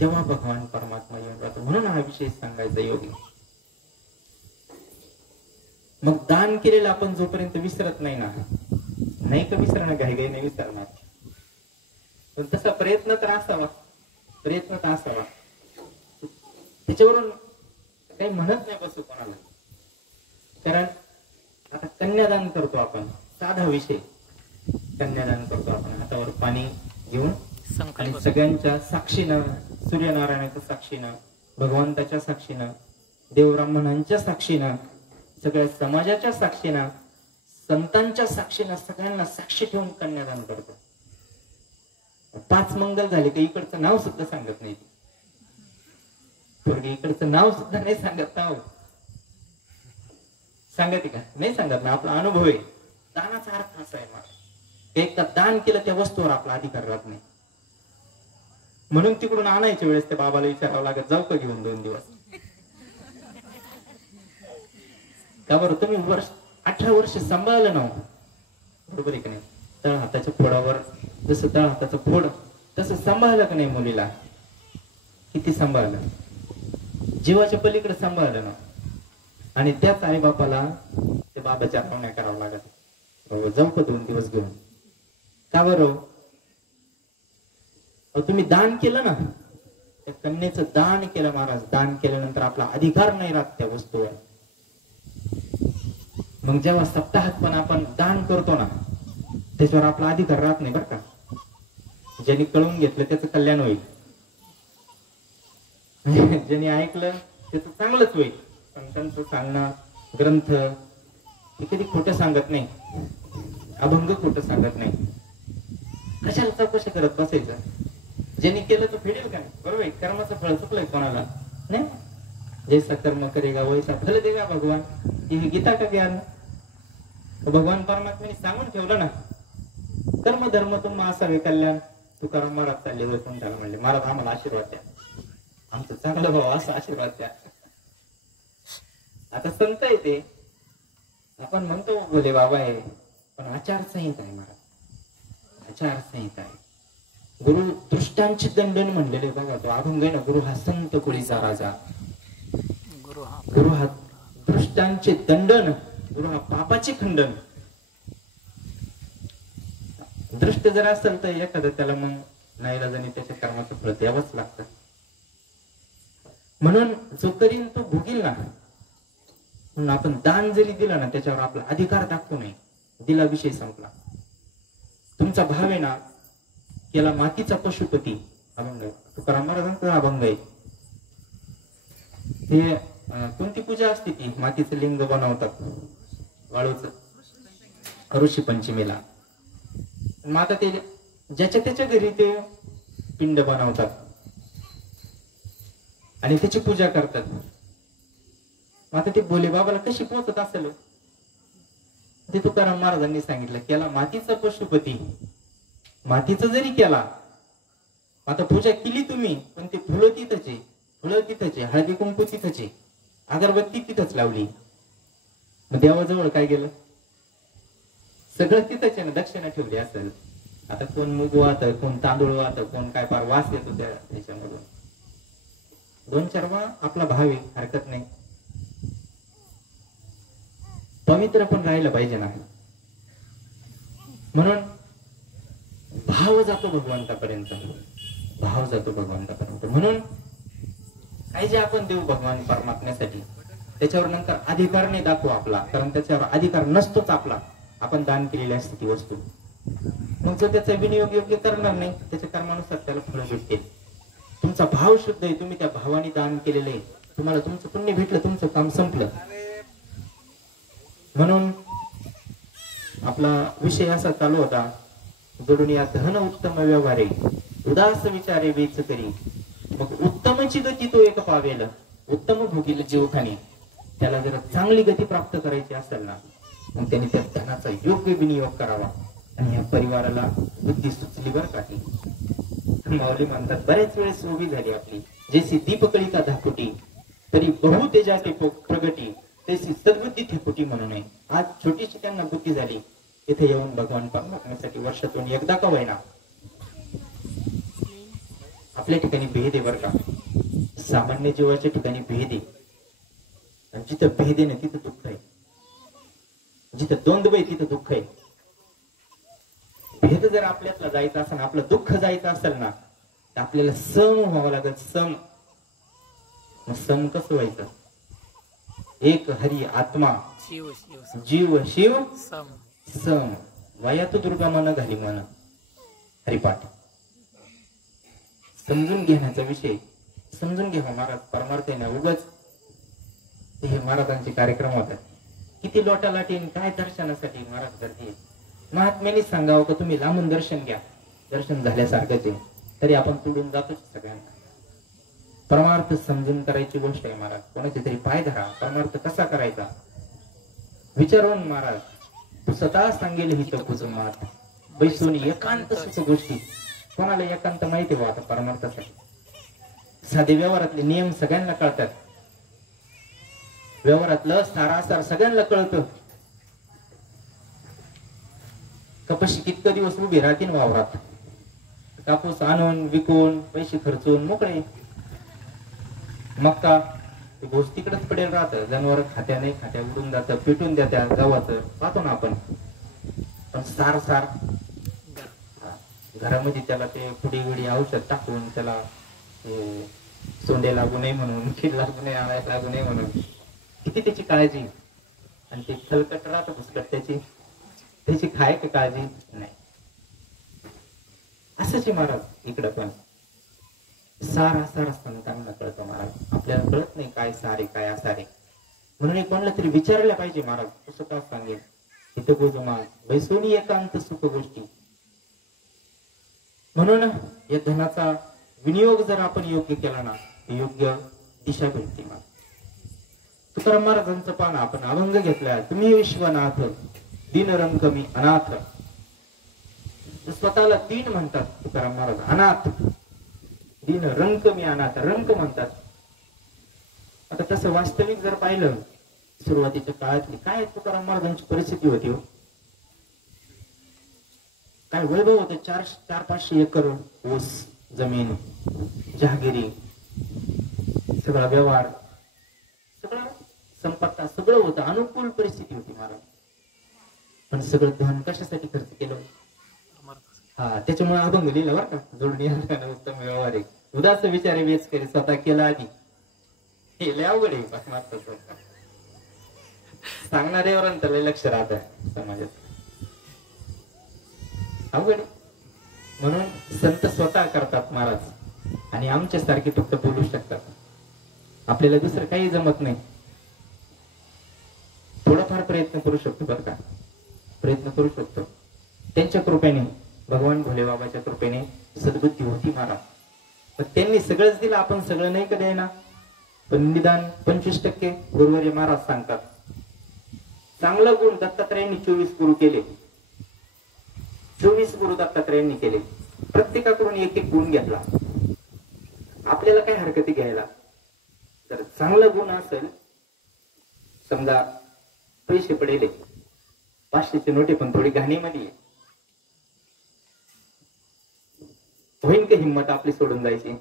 तेव्हा भगवान परमात्मा येऊन राहतो. म्हणून हा विषय सांगायचा योग्य. मग दान केलेलं आपण जोपर्यंत विसरत नाही ना, नाही का विसरणं, घाई नाही विसरणार, पण तसा प्रयत्न तर असावा, प्रयत्न तर असावा. त्याच्यावरून काही म्हणत नाही बसू कोणाला. कारण आता कन्यादान करतो आपण, साधा विषय, कन्यादान करतो आपण, हातावर पाणी घेऊन आणि सगळ्यांच्या साक्षीनं, सूर्यनारायणाच्या साक्षीनं, भगवंताच्या साक्षीनं, देवब्राह्मणांच्या साक्षीनं, सगळ्या समाजाच्या साक्षीनं, संतांच्या साक्षीनं, सगळ्यांना साक्षी ठेवून कन्यादान करतो. 5 मंगल झाले की इकडचं नाव सुद्धा सांगत नाही, पोरगी इकडचं नाव सुद्धा नाही सांगत. नाव सांगते का? नाही सांगत ना. आपला अनुभव आहे. दानाचा अर्थ असा आहे मला, एकदा दान केलं त्या वस्तूवर आपला अधिकार राहत नाही. म्हणून तिकडून आणायच्या वेळेस त्या बाबाला विचारावं लागत, जाऊ का घेऊन 2 दिवस? का बरं? तुम्ही 18 वर्ष सांभाळलं ना, बरोबर आहे का नाही? तळ हाताच्या फोडावर जसं तळ हाताचं फोड तसं सांभाळलं का नाही मुलीला? किती सांभाळलं? जीवाच्या पलीकडे सांभाळलं ना. आणि त्याच आई बापाला त्या बाबाच्या आठवण्या करावं लागत, जाऊ का 2 दिवस घेऊन? का बरं? तुम्ही दान केलं ना, त्या कन्येचं दान केलं महाराज. दान केल्यानंतर आपला अधिकार नाही राहत त्या वस्तूवर. मग जेव्हा सप्ताहात पण आपण दान करतो ना, त्याच्यावर आपला अधिकार राहत नाही बरं का. ज्यांनी कळून घेतलं त्याचं कल्याण होईल, ज्यांनी ऐकलं त्याचं चांगलंच होईल. पण त्यांचं सांगणं, ग्रंथ हे कधी खोटं सांगत नाही, अभंग खोटं सांगत नाही. कशाला चौकशी करत बसायचं? ज्यांनी केलं तो फेडेल का नाही? बरोबर आहे. कर्माचं फळ चुकलंय कोणाला नाही. जैसा कर्म करेगा वैसा फल देगा भगवान. ही गीता का ज्ञान? भगवान परमात्म्याने सांगून ठेवलं ना, कर्म धर्म तुम्हा असावे कल्याण. तुकाराम महाराज चालले वैकुंठाला म्हणले, महाराज आम्हाला आशीर्वाद द्या, आमचं चांगलं भाव असा आशीर्वाद द्या. आता संत येते, आपण म्हणतो बोले बाबा आहे, पण आचारसंहिता आहे महाराज, आचारसंहिता आहे. गुरु दृष्टांची दंडन म्हणलेले बघा, तो अभंग आहे ना, गुरु हा संत कुळीचा राजा. गुरु हा दृष्टांचे दंडन, गुरु हा पापाचे खंडन. दृष्ट जर असेल तर एखादं त्याला मग नाईलाजाने त्याच्या कर्माचं फळ द्यावंच लागतं. म्हणून जो करीन तो भोगील ना. म्हणून आपण दान जरी दिलं ना, त्याच्यावर आपला अधिकार दाखवू नये. दिला, विषय संपला. तुमचा भाव आहे ना याला मातीचा पशुपती अभंग आहे. तुकाराम महाराजांचा अभंग आहे. ते कोणती पूजा असते ती मातीचं लिंग बनवतात वाळूच ऋषी पंचमीला. मग आता ते ज्याच्या त्याच्या घरी ते पिंड बनवतात आणि त्याची पूजा करतात. मग आता ते भोले बाबाला कशी पोहोचत असेल ते तुकाराम महाराजांनी सांगितलं. केला मातीचा पशुपती, मातीचं जरी केला आता पूजा केली तुम्ही पण ते फुलं तिथंच आहे, फुलं तिथंच आहे, हळदी कुंकू तिथंच आहे, अगरबत्ती तिथंच लावली. मग देवाजवळ काय गेलं? सगळं तिथंच आहे ना. दक्षिणा ठेवली असेल. आता कोण मूग वाहत, कोण तांदूळ वाहत, कोण काय फार वास येतो त्याच्यामधून. 2-4 आपला भाव आहे, हरकत नाही. पवित्र पण राहिलं पाहिजे ना. म्हणून भाव जातो भगवंतापर्यंत, भाव जातो भगवंतापर्यंत. म्हणून काय जे आपण देऊ भगवान परमात्म्यासाठी त्याच्यावर नंतर अधिकार नाही दाखवू आपला, कारण त्याच्यावर अधिकार नसतोच आपला. आपण दान केलेली असते ती वस्तू. मग जर त्याचा विनियोग योग्य करणार नाही त्याच्या कर्मानुसार त्याला फळ भेटतील. तुमचा भाव शुद्ध आहे, तुम्ही त्या भावाने दान केलेलं आहे, तुम्हाला तुमचं पुण्य भेटलं, तुमचं काम संपलं. म्हणून आपला विषय असा चालू होता, जोडून या धन उत्तम व्यवहारे उदास विचारे वेच करी, मग उत्तमची गती तो एक पावेल, उत्तम भोगील जीवखानी. त्याला जर चांगली गती प्राप्त करायची असेल ना मग त्याने त्या धनाचा योग्य विनियोग करावा. आणि या परिवाराला बुद्धी सुचली बरं का. माऊली म्हणतात बऱ्याच वेळेस उभी झाली आपली, जैसी दीपकळिका धाकुटी तरी बहु तेजाचे प्रगटी, तशी सद्बुद्धी ठेकुटी म्हणू नये. आज छोटीशी त्यांना बुद्धी झाली, इथे येऊन भगवान परमात्म्यासाठी वर्षातून एकदा का होईना. आपल्या ठिकाणी भेद आहे बरं का, सामान्य जीवाच्या ठिकाणी भेद आहे. आणि जिथं भेद आहे ना तिथं दुःख आहे, जिथं द्वंद्व आहे तिथं दुःख आहे. भेद जर आपल्यातला जायचा असेल, आपलं दुःख जायचं असेल ना तर आपल्याला सम व्हावं लागेल. सम. सम कसं व्हायचं? एक हरी आत्मा जीव शिव सम वयात दुर्गा मन घाली मन. हरिपाठ समजून घेण्याचा विषय समजून घ्यावा. महाराज परमार्थ आहे ना. उगाच हे महाराजांचे कार्यक्रम होतात. किती लोटालाटी काय दर्शनासाठी महाराज करते. महात्म्याने सांगावं का तुम्ही लांबून दर्शन घ्या, दर्शन झाल्यासारखंच आहे. तरी आपण पुढून जातोच सगळ्यांना. परमार्थ समजून करायची गोष्ट आहे महाराज. कोणाचे तरी पाय धरा, परमार्थ कसा करायचा विचारून महाराज तू स्वतः सांगेल ही तर कुसुमात बैसून एकांत सुख गोष्टी. कोणाला एकांत माहिती व्हा आता परमार्थासाठी. साधे व्यवहारातले नियम सगळ्यांना कळतात, व्यवहारातलं सारासार सगळ्यांना कळतं. कपाशी कितके दिवस उभी राहतील वावरात, कापूस आणून विकून पैसे खर्चून मोकळे. मक्का घोस तिकडेच पडेल राहतं, जनावर खात्या नाही खात्या उडून जातं, पेटून द्या गावाचं पाहतो ना आपण. पण सार सार घरामध्ये त्याला ते पुडी गुडी औषध टाकून त्याला सोंडे लागू नये म्हणून, कीड लागू नये, आळ्यात लागू नये म्हणून किती त्याची काळजी. आणि ते खलकट राहतं पुसकट त्याची खाय का काळजी नाही. असंच महाराज इकडं पण सारा संतांना कळतं महाराज. आपल्याला कळत नाही काय सारे काय असारे. म्हणून एक कोणाला तरी विचारायला पाहिजे महाराज. कसं का सांगेल इथं गोजमा बैसोनी एकांत सुख गोष्टी. म्हणून या धनाचा विनियोग जर आपण योग्य केला ना योग्य दिशा भेटते. मग तुकाराम महाराजांचं पान आपण अभंग घेतला, तुम्ही विश्वनाथ दीन रंग मी अनाथ. स्वतःला दीन म्हणतात तुकाराम महाराज, अनाथ. दीन रंग मी अनाथ, रंग म्हणतात. आता तसं वास्तविक जर पाहिलं सुरुवातीच्या काळातली काय तुकाराम महाराजांची परिस्थिती होती हो. काय वैभव होतं. 400-500 एकर ऊस जमीन, जहागिरी, सगळा व्यवहार, सगळं संपत्ता सगळं होतं. अनुकूल परिस्थिती होती महाराज. पण सगळं धन कशासाठी खर्च केलं? त्याच्यामुळे अभंग लिहिला बरं का. जोडणी उत्तम व्यवहार आहे उदास विचारे वेच करी स्वतः केला आधी. हे लय अवघड आहे सांगणाऱ्यावर लय लक्ष राहत समाजात. अवघड आहे. म्हणून संत स्वतः करतात महाराज आणि आमच्यासारखे फक्त बोलू शकतात. आपल्याला दुसरं काही जमत नाही. थोडाफार प्रयत्न करू शकतो बरं का, प्रयत्न करू शकतो. त्यांच्या कृपेने, भगवान भोले बाबाच्या कृपेने सद्बुद्धी होती महाराज. पण त्यांनी सगळंच दिलं, आपण सगळं नाही का ना. पण निदान 25% गुरुवारी महाराज सांगतात. चांगला गुण दत्तात्रयांनी 24 गुरु केले. 24 गुरु दत्तात्रयांनी केले. प्रत्येकाकडून एक एक गुण घेतला. आपल्याला काय हरकती घ्यायला. तर चांगला गुण असेल, समजा पैसे पडेले, 500ची नोटी पण थोडी घाणीमध्ये आहे, होईन का हिंमत आपली सोडून जायची?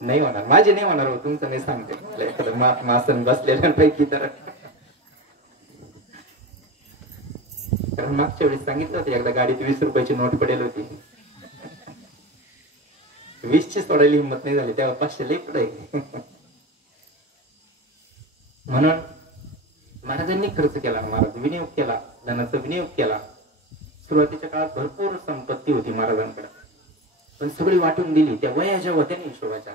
नाही होणार. माझे नाही होणार हो, तुमचं नाही सांगते. एखादं महात्मा आसन बसलेल्यांपैकी तर. कारण मागच्या वेळेस सांगितलं होतं, एकदा गाडीत 20 रुपयाची नोट पडेल होती, 20ची सोडायला हिंमत नाही झाली, तेव्हा 500 लई पुढे. म्हणून महाराजांनी खर्च केला. महाराज विनियोग केला, धनाचा विनियोग केला. सुरुवातीच्या काळात भरपूर संपत्ती होती महाराजांकडे, पण सगळी वाटून दिली त्या वयाच्या होत्या ना हिशोबाच्या.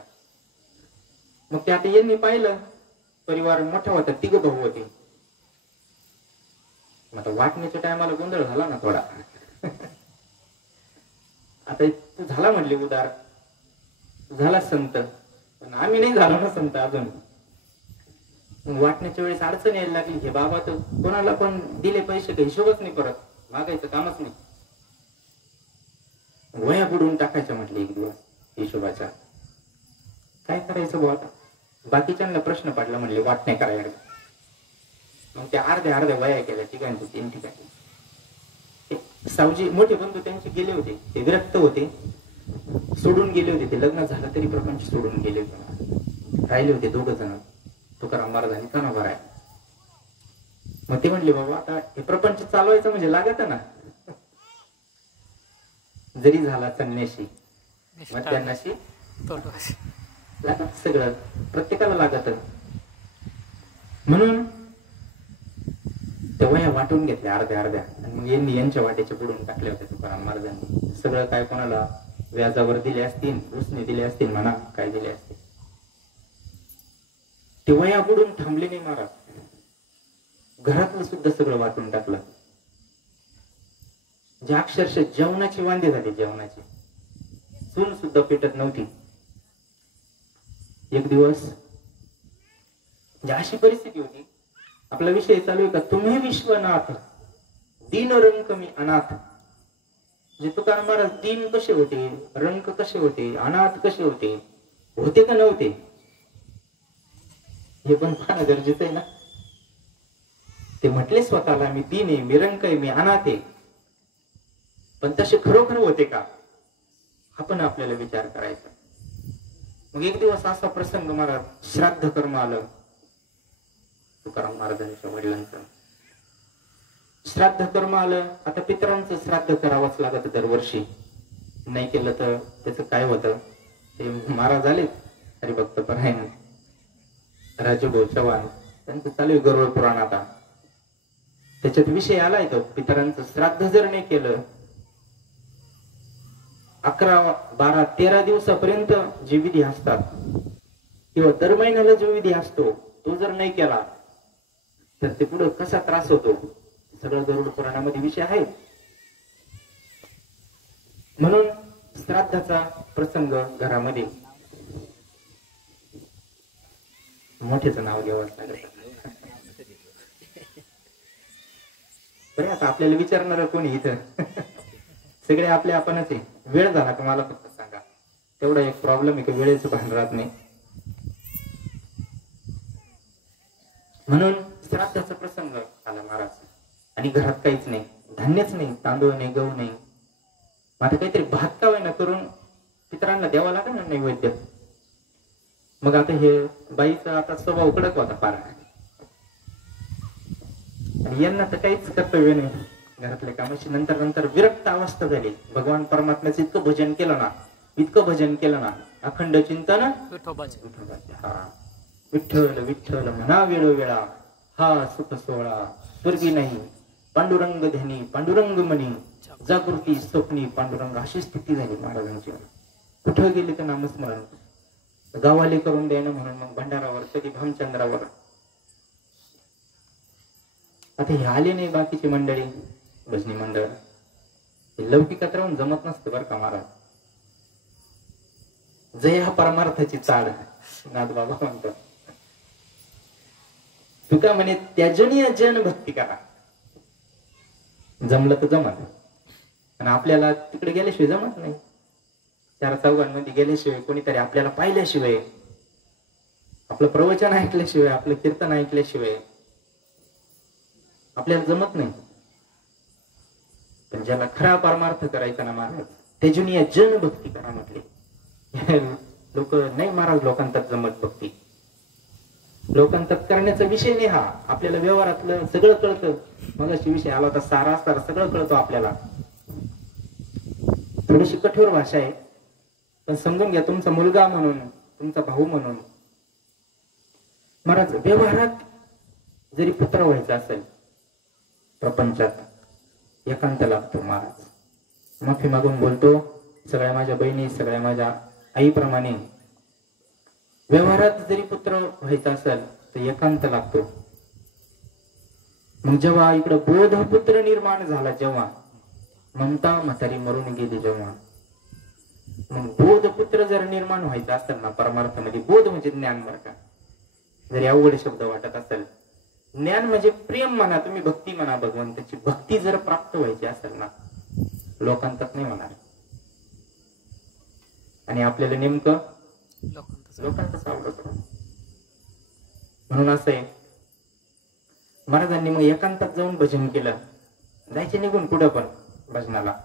मग ते आता यांनी पाहिलं, परिवार मोठा होता, 3 भाऊ होते. आता वाटण्याच्या टायमाला गोंधळ झाला ना थोडा. आता तू झाला म्हणले उदार, झाला संत, पण आम्ही नाही झालो ना संत अजून. वाटण्याच्या वेळेस अडचण यायला लागली. हे बाबा तर कोणाला पण दिले पैसे काही हिशोबच नाही, परत मागायचं कामच नाही. वया बुडवून टाकायच्या म्हटले एक दिवस हिशोबाच्या. काय करायचं बुवा आता? बाकीच्यांना प्रश्न पडला, म्हणले वाटणे करायला. मग त्या अर्ध्या वया केल्या, ठिकाणी 3 ठिकाणी. सावजी मोठे बंधू त्यांचे गेले होते, ते विरक्त होते, सोडून गेले होते. ते लग्न झालं तरी प्रपंच सोडून गेले होते. राहिले होते 2 जण, तुकाराम महाराज आणि कान्होबा. मग ते म्हणले बाबा आता हे प्रपंच चालवायचं म्हणजे लागत ना, जरी झाला संन्याशी मध्यान्नाशी लागत, सगळं प्रत्येकाला लागत. म्हणून त्या वया वाटून घेतल्या अर्ध्या आणि मग यांनी यांच्या वाट्याच्या बुडून टाकल्या होत्या तुकाराम महाराजांनी. सगळं काय कोणाला व्याजावर दिले असतील, उसने दिले असतील, म्हणा काय दिले असतील. ते वया बुडून थांबले नाही महाराज. घरातलं सुद्धा सगळं वाटून टाकलं. जे अक्षरशः जेवणाची वांदे झाले, जेवणाची चूल सुद्धा पेटत नव्हती. एक दिवस अशी परिस्थिती होती. आपला विषय चालू आहे का, तुम्ही विश्वनाथ दीन रंक मी अनाथ. जे तुकाराम महाराज दीन कसे होते, रंक कसे होते, अनाथ कसे होते, होते का नव्हते, हे पण पाहणं गरजेचं आहे ना. ते म्हटले स्वतःला, मी दीन आहे, मी रंक आहे, मी अनाथ आहे, पण तसे खरोखर होते का, हा पण आपल्याला विचार करायचा. मग एक दिवस असा प्रसंग, महाराज श्राद्ध कर्म आलं तुकाराम महाराजांच्या वडिलांचं. श्राद्ध कर्म आलं. आता पितरांचं श्राद्ध करावंच लागत दरवर्षी, नाही केलं तर त्याचं काय होतं. ते महाराज आले हरिभक्त परायण, राजूभाऊ चव्हाण, त्यांचं चालू आहे गरुड पुराण. आता त्याच्यात विषय आलाय तो, पितरांचं श्राद्ध जर नाही केलं, 11, 12, 13 दिवसापर्यंत जे विधी असतात किंवा दर महिन्याला जो विधी असतो तो जर नाही केला तर ते पुढे कसा त्रास होतो, सगळं गरुड पुराणामध्ये विषय आहे. म्हणून श्राद्धाचा प्रसंग घरामध्ये मोठ्याचं नाव घ्यावंच लागत. बरे आता आपल्याला विचारणार कोणी इथं, सगळे आपले आपणच आहे. वेळ झाला का मला फक्त सांगा. तेवढा एक प्रॉब्लेम आहे की वेळेचं भान राहत नाही. म्हणून श्राद्धाचा प्रसंग आला महाराज, आणि घरात काहीच नाही, धान्यच नाही, तांदूळ नाही, गहू नाही. आता काहीतरी भात का होईना करून पितरांना द्यावा लागेल ना नैवेद्य. मग आता हे बाईचा आता स्वभाव कडक होता फार, आणि यांना तर काहीच कर्तव्य नाही घरातल्या कामाची. नंतर विरक्त अवस्था झाली. भगवान परमात्म्याचं इतकं भजन केलं ना, इतकं भजन केलं ना, अखंड चिंतन विठ्ठल विठ्ठल म्हणा वेळोवेळा, हा सुख सोहळा स्वर्गी नाही पांडुरंग ध्यानी पांडुरंग मनी जागृती स्वप्नी पांडुरंग अशी स्थिती झाली महाराजांची. कुठं गेले तर नामस्मरण. गावाले करून द्यायनं म्हणून मग भंडारावर कधी भामचंद्रावर. आता हे आले नाही बाकीची मंडळी भजनी मंडळ. लौकिकात राहून जमत नसतं बरं का महाराज. जय हा परमार्थाची चाड नाथबाबा म्हणतात. तुका म्हणे त्याजनीय जन भक्ती करा. जमलं तर जमत आणि आपल्याला तिकडे गेल्याशिवाय जमत नाही. चार चौघांमध्ये गेल्याशिवाय कोणीतरी आपल्याला पाहिल्याशिवाय, आपलं प्रवचन ऐकल्याशिवाय, आपलं कीर्तन ऐकल्याशिवाय आपल्याला जमत नाही. पण ज्याला खरा परमार्थ करायचा ना महाराज त्याजनीय जन भक्ती करा म्हटले. लोक नाही महाराज लोकांतात जमत भक्ती. लोकांतात करण्याचा विषय नाही हा. आपल्याला व्यवहारातलं सगळं कळतं. मगाशी विषय आला होता सारा सगळं कळतं आपल्याला. थोडीशी कठोर भाषा आहे पण समजून घ्या. तुमचा मुलगा म्हणून, तुमचा भाऊ म्हणून महाराज व्यवहारात जरी पुत्र व्हायचा असेल प्रपंचात एकांत लागतो महाराज. माफी मागून बोलतो सगळ्या माझ्या बहिणी, सगळ्या माझ्या आईप्रमाणे. व्यवहारात जरी पुत्र व्हायचा असेल तर एकांत लागतो. मग जेव्हा इकडं बोधपुत्र निर्माण झाला, जेव्हा ममता म्हातारी मरून गेली, जेव्हा मग बोधपुत्र जर निर्माण व्हायचा असेल ना परमार्थामध्ये. बोध म्हणजे ज्ञान बरं का. जरी अवघड शब्द वाटत असेल. ज्ञान म्हणजे प्रेम म्हणा, तुम्ही भक्ती म्हणा, भगवंताची भक्ती जर प्राप्त व्हायची असेल ना लोकांतात नाही होणार. आणि आपल्याला नेमकं लोकांतच आवडत. म्हणून असं आहे महाराजांनी मग एकांतात जाऊन भजन केलं. जायचे निघून कुठं पण भजनाला.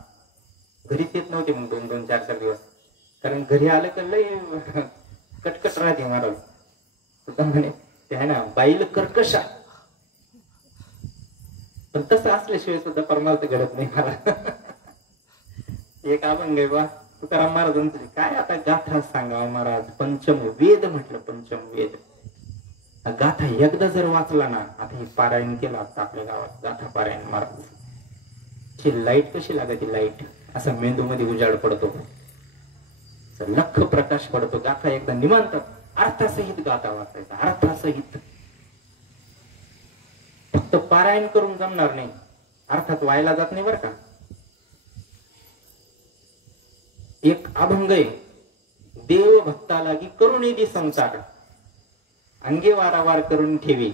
घरीच येत नव्हते मग 2-2, 4-4 दिवस. कारण घरी आलं तर लय कटकट राहते महाराज. म्हणे ते आहे ना बाईल कर्कशा. पण तसं असल्याशिवाय सुद्धा परमार्थ घडत नाही मला. एक अभंग आहे बा तुकाराम महाराजांचे. काय आता गाथा सांगावा महाराज. पंचम वेद म्हटलं. पंचम वेद गाथा एकदा जर वाचला ना. आता हे पारायण केलं आता आपल्या गावात गाथा पारायण महाराज. लाईट कशी लागते. लाईट असा मेंदू मध्ये उजाड पडतो, लख प्रकाश पडतो. गाथा एकदा निमांत अर्थासहित गाथा वाचायचा. अर्थासहित. फक्त पारायण करून जमणार नाही. अर्थात व्हायला जात नाही बरं का. एक अभंग आहे. देव भक्ता लागी करून दे संसार, अंगे वारावार करून ठेवी,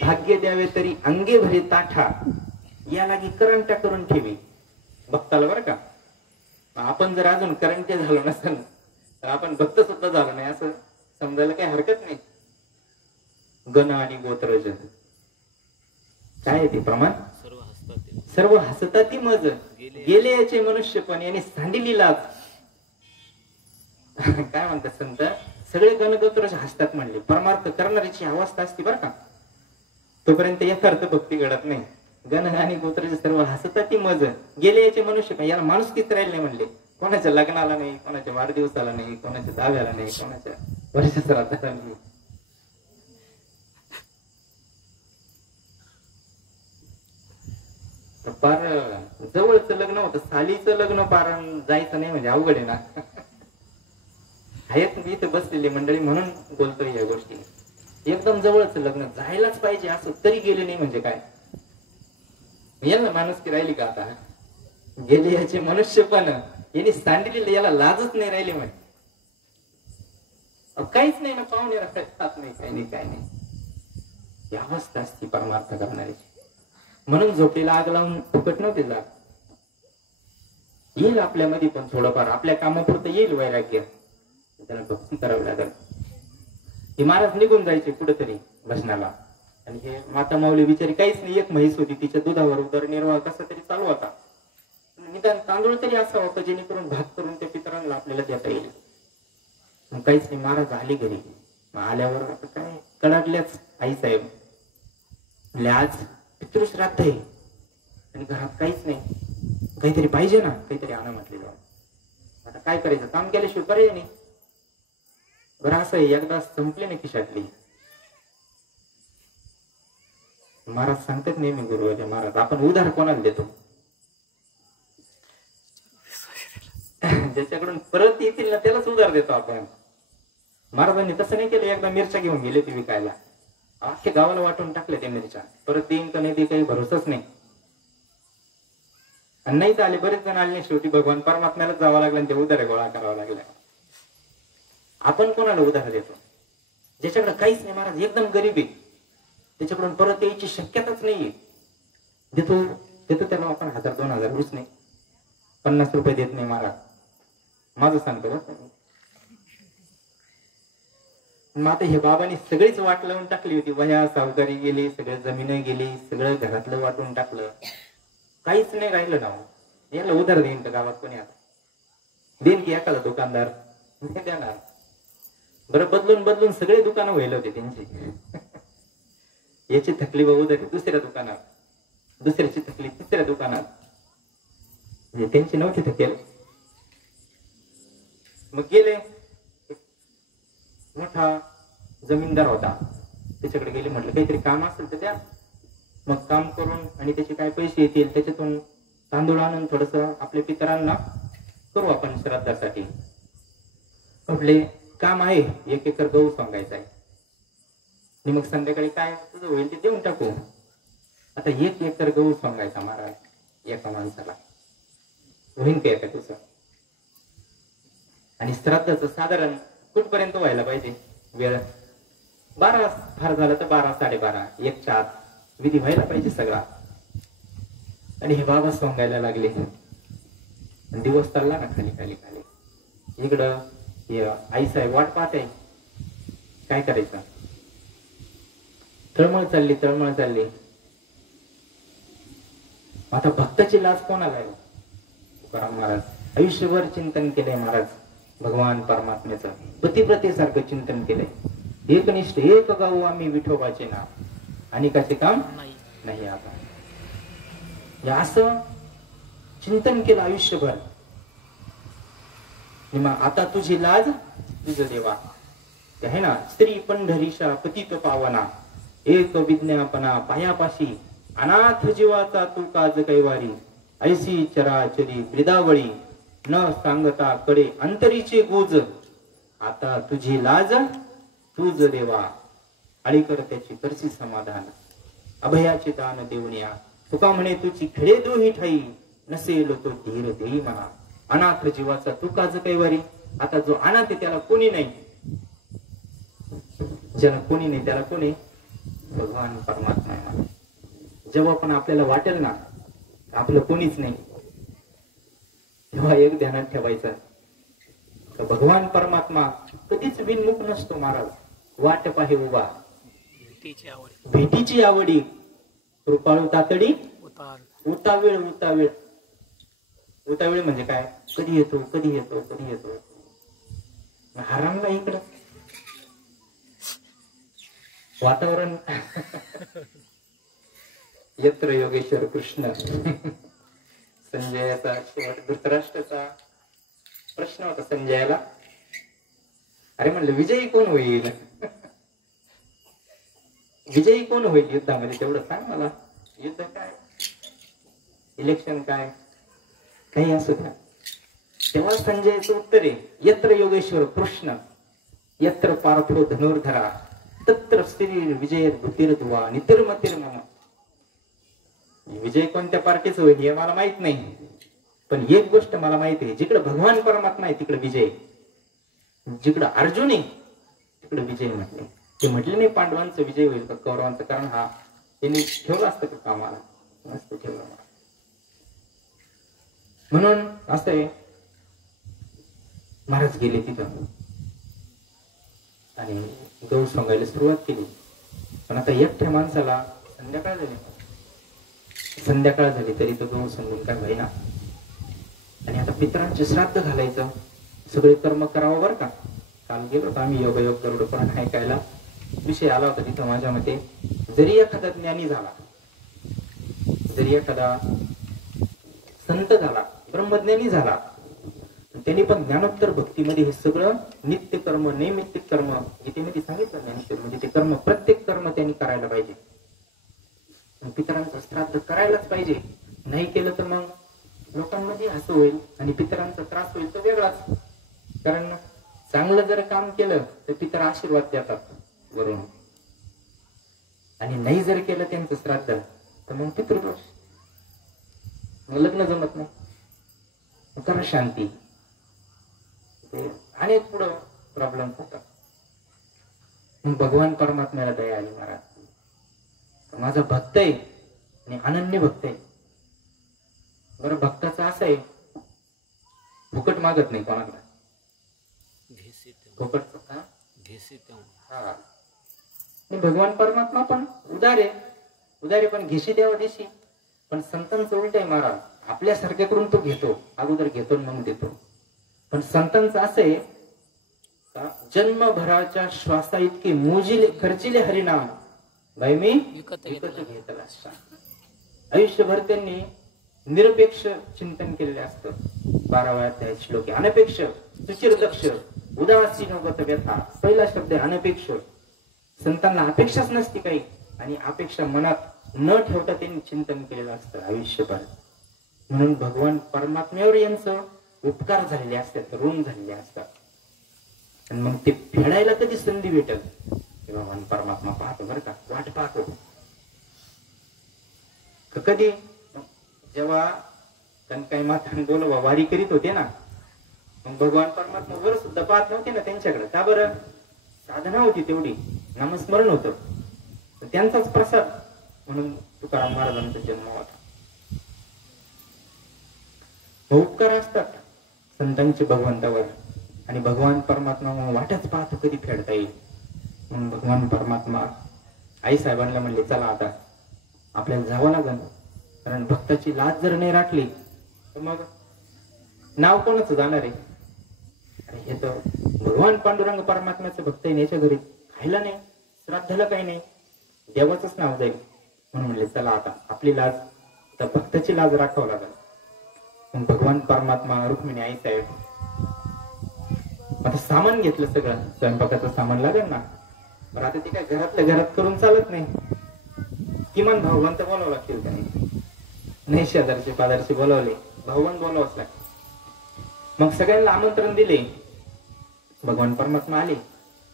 भाग्य द्यावे तरी अंगे भरे ताठा, या लागी करंट्या करून ठेवी. भक्ताला बरं का. आपण जर अजून करंट्या झालो नसेल तर आपण भक्त सुद्धा झालो नाही असं समजायला काही हरकत नाही. गण आणि गोत्रज काय आहे ते प्रमाण. सर्व हसताती मज गेले याचे मनुष्य पण याने सांडिली लाज. काय म्हणतात संत. सगळे गणगोत्रज हसतात म्हणले. परमार्थ करणाऱ्याची अवस्था असते बरं का. तोपर्यंत यथार्थ भक्ती घडत नाही. गण आणि गोत्रज सर्व हसताती मज गेले याचे मनुष्य पण याला माणूस किती राहिले नाही म्हणले. कोणाच्या लग्नाला नाही, कोणाच्या वाढदिवसाला नाही, कोणाच्या दाव्याला नाही, कोणाच्या वर्षश्राद्धाला नाही. पार जवळचं लग्न होतं. सालीचं लग्न पार जायचं नाही म्हणजे अवघड आहे ना. आहेत मी इथं बसलेली मंडळी म्हणून बोलतोय या गोष्टी. एकदम जवळचं लग्न जायलाच पाहिजे असं तरी गेले नाही म्हणजे काय. यांना माणूस की राहिली का आता. गेले याचे मनुष्य पण यांनी सांडलेले याला लाजच नाही राहिली म्हणे. काहीच नाही ना. पाहुणे राहत नाही, काही नाही, काय नाही. ही अवस्था असती परमार्थ करणाऱ्याची. म्हणून झोपेला आग लावून फुकट नव्हते जात. येईल आपल्यामध्ये पण थोडंफार आपल्या कामापुरतं येईल वैराग्य. त्याला भक्ती करावी लागेल. हे महाराज निघून जायचे कुठेतरी भजनाला. आणि हे माता माऊली बिचारी काहीच नाही. एक म्हैस होती. तिच्या दुधावर उदरनिर्वाह कसा तरी चालू होता. निदान तांदूळ तरी असावं का जेणेकरून भात करून त्या पितरांना आपल्याला देता येईल. काहीच नाही. महाराज आले घरी. आल्यावर आता काय कडाडल्याच आई साहेब. आज पितृश्राद्ध आहे आणि घरात काहीच नाही. काहीतरी पाहिजे ना. काहीतरी आणा म्हटलेलं. आता काय करायचं. काम केल्याशिवाय पर्याय नाही. बरं असं एकदा संपले ना खिशातली महाराज सांगतात नेहमी गुरुवाच्या महाराज आपण उधार कोणाला देतो? ज्याच्याकडून परत येतील ना त्यालाच उधार देतो आपण. महाराजांनी तसं नाही केलं. एकदा मिरच्या घेऊन गेले ते विकायला, अख्ख्या गावाला वाटून टाकले त्या मिरच्या. परत देईन का नाही ते काही भरोसाच नाही. आणि नाही तर आले, बरेच जण आले नाही. शेवटी भगवान परमात्म्यालाच जावं लागलं आणि ते उधार गोळा करावा लागला. आपण कोणाला उधार देतो? ज्याच्याकडे काहीच नाही महाराज, एकदम गरीब आहे, त्याच्याकडून परत यायची शक्यताच नाहीये, देतो त्याला आपण 1000-2000 रुच नाही, 50 रुपये देत नाही महाराज. माझं सांगतो बघ. मग आता हे बाबांनी सगळीच वाट लावून टाकली होती. वह्या सावकारी गेली, सगळं जमीन गेली, सगळं घरातलं वाटून टाकलं, काहीच नाही राहिलं ना. याला उधार देईन का गावात कोणी? आता देईन की एखादा दुकानदार? नाही देणार. बरं बदलून सगळे दुकानं व्हायला होते त्यांची. याची थकली उधारी दुसऱ्या दुकानात, दुसऱ्याची थकली तिसऱ्या दुकानात, म्हणजे त्यांची नव्हती थकेल. मग गेले. मोठा जमीनदार होता, त्याच्याकडे गेले. म्हटलं काहीतरी काम असेल तर द्या. मग काम करून आणि त्याचे काय पैसे येतील त्याच्यातून तांदूळ आणून थोडस आपल्या पितरांना करू आपण श्राद्धासाठी. म्हटले काम आहे, 1 एकर गहू सांगायचा आहे, आणि मग संध्याकाळी काय तुझं होईल ते देऊन टाकू. आता 1 एकर गहू सांगायचा महाराज एका माणसाला, होईन का एका तुझं? आणि श्राद्धाचं साधारण कुठपर्यंत व्हायला पाहिजे वेळ? 12, फार झालं तर 12-12:30, 1च्या आत विधी व्हायला पाहिजे सगळा. आणि हे बाबा सांगायला लागले. दिवस चालला ना खाली खाली खाली. इकडं आई साहेब वाट पाहते, काय करायचं? तळमळ चालली. आता भक्ताची लाज कोणाला आहे? तुकाराम महाराज आयुष्यभर चिंतन केलंय महाराज भगवान परमात्म्याचं, पतिव्रतेसारखं चिंतन केलंय. एकनिष्ठ एक गाऊ आम्ही विठोबाचे नाव, अनेकाचे काम नाही. आता असं चिंतन केलं आयुष्यभर. आता तुझी लाज तुझं देवा आहे ना. स्त्री पंढरीशा पतित पावना, एक विज्ञापना पायापाशी, अनाथ जीवाचा तू काज कैवारी, ऐसी चराचरी ब्रिदावळी, न सांगता कडे अंतरीचे गुज, आता तुझी लाज तुझ देवा, अळीकर त्याची करसी समाधान, अभयाचे दान देऊनिया, तुका म्हणे तुझी खेळे दोही ठाई, नसेल तो धीर देई म्हणा, अनाथ जीवाचा तू काज कैवारी. आता जो अनाथ आहे त्याला कोणी नाही, ज्याला कोणी नाही त्याला कोणी? भगवान परमात्मा आहे. जेव्हा पण आपल्याला वाटेल ना आपलं कोणीच नाही, तेव्हा एक ध्यानात ठेवायचं, भगवान परमात्मा कधीच बिनमुख नसतो महाराज. वाट पाहे उभा भेटीची आवडी, कृपाळू तातडी उतावेळ उतावेळ. उतावेळ म्हणजे काय? कधी येतो कधी येतो कधी येतो. हरामला इकडं वातावरण. यत्र योगेश्वर कृष्ण. संजयाचा शेवट धृतराष्ट्राचा प्रश्न होता संजयाला, अरे म्हणलं विजयी कोण होईल? विजयी कोण होईल युद्धामध्ये तेवढं सांग मला. युद्ध काय, इलेक्शन काय, काही असू द्या. तेव्हा संजयचं उत्तर आहे, यत्र योगेश्वर कृष्ण यत्र पार्थो धनुर्धरा तत्र श्री विजय बुद्धिर्धुवा नितिर्मतिर्मम. विजय कोणत्या पार्टीच होईल हे मला माहित नाही, पण एक गोष्ट मला माहिती आहे, जिकडे भगवान परमात्मा आहे तिकडे विजय, जिकडे अर्जुन आहे तिकडे विजय म्हटले. ते म्हटले नाही पांडवांचा विजय होईल का कौरवांचा, कारण हा त्यांनी ठेवलं असतं का कामाला, नसतं ठेवलं. म्हणून असं आहे. महाराज गेले तिथं आणि गहू सांगायला सुरुवात केली. पण आता एकट्या माणसाला संध्याकाळ झाली तरी तो गहू सांगून काय होईना. आणि आता पितरांचे श्राद्ध घालायचं, सगळे कर्म करावं बरं का. काल गेलो होतो आम्ही योगायोग गरुड पुराण ऐकायला. विषय आला होता तिथं माझ्या मते, जरी एखादा ज्ञानी झाला, जरी एखादा संत झाला, ब्रह्मज्ञानी झाला, त्यांनी पण ज्ञानोत्तर भक्तीमध्ये हे सगळं नित्य कर्म नैमित्तिक कर्म गीतेमध्ये सांगितलं ज्ञानेश्वर, म्हणजे ते कर्म प्रत्येक कर्म त्यांनी करायला पाहिजे. पितरांचं श्राद्ध करायलाच पाहिजे. नाही केलं तर मग लोकांमध्ये हसू होईल आणि पितरांचा त्रास होईल तो वेगळाच. कारण चांगलं जर काम केलं तर पितर आशीर्वाद देतात वरून, आणि नाही जर केलं त्यांचं श्राद्ध तर मग पितृदोष, मग लग्न जमत नाही, करा शांती. अनेक पुढं प्रॉब्लेम होतात. भगवान परमात्म्याला दया आली महाराज. माझा भक्त आहे आणि अनन्य भक्त आहे. बरं भक्ताचं असं आहे फुकट मागत नाही कोणाकडे. फुकट भगवान परमात्मा पण उदार आहे. उदारी पण घेशी द्यावा देशी. पण संतांचं उलट आहे महाराज. आपल्यासारख्याकडून तो घेतो, अगोदर घेतो मग देतो. पण संतांचं असं आहे जन्मभराच्या श्वासा इतके मोजिले खर्चिले हरिनाम भाई मी विकत घेतला. आयुष्यभर त्यांनी निरपेक्ष चिंतन केलेले असतं. 12व्या अध्याय श्लोक अनपेक्ष सुचिरदक्ष उदासीनगत व्यथा. पहिला शब्द आहे अनपेक्ष. संतांना अपेक्षाच नसती काही, आणि अपेक्षा मनात न ठेवता त्यांनी चिंतन केलेलं असतं आयुष्यभर. म्हणून भगवान परमात्म्यावर यांचं उपकार झालेले असतात, ऋण झालेले असतात. आणि मग ते फेडायला कधी संधी भेटल भगवान परमात्मा पाहतो बरं का, वाट पाहतो. कधी जेव्हा कनकाई माता बोलवा वारी करीत होते ना, मग भगवान परमात्मा वर सुद्धा पाहत नव्हते ना त्यांच्याकडे. का बरं? साधना होती तेवढी, नामस्मरण होतं, त्यांचाच प्रसाद म्हणून तुकाराम महाराजांचा जन्म होता. उपकार असतात संतांचे भगवंतावर, आणि भगवान परमात्मा वाटच पाहतो कधी फेडता येईल. म्हणून भगवान परमात्मा आई साहेबांना म्हणले चला आता आपल्याला जावं लागेल. कारण भक्ताची लाज जर नाही राखली तर मग नाव कोणाचं जाणार आहे? हे तर भगवान पांडुरंग परमात्म्याचं भक्त आहे, याच्या घरी खायला नाही, श्राद्धाला काही नाही, देवाचंच नाव जाईल. म्हणून म्हणले चला आता आपली लाज, तर भक्ताची लाज राखावं लागेल. मग भगवान परमात्मा रुक्मिणी आई साहेब आता सामान घेतलं, सगळं स्वयंपाकाचं सामान लागेल ना. पण आता ते काय घरातल्या घरात करून चालत नाही, किमान भाऊबंद बोलावं लागतील त्याने. नाही शेजारचे पाजारचे बोलावले, भाऊबंद बोलावंच लागते. मग सगळ्यांना आमंत्रण दिले. भगवान परमात्मा आले,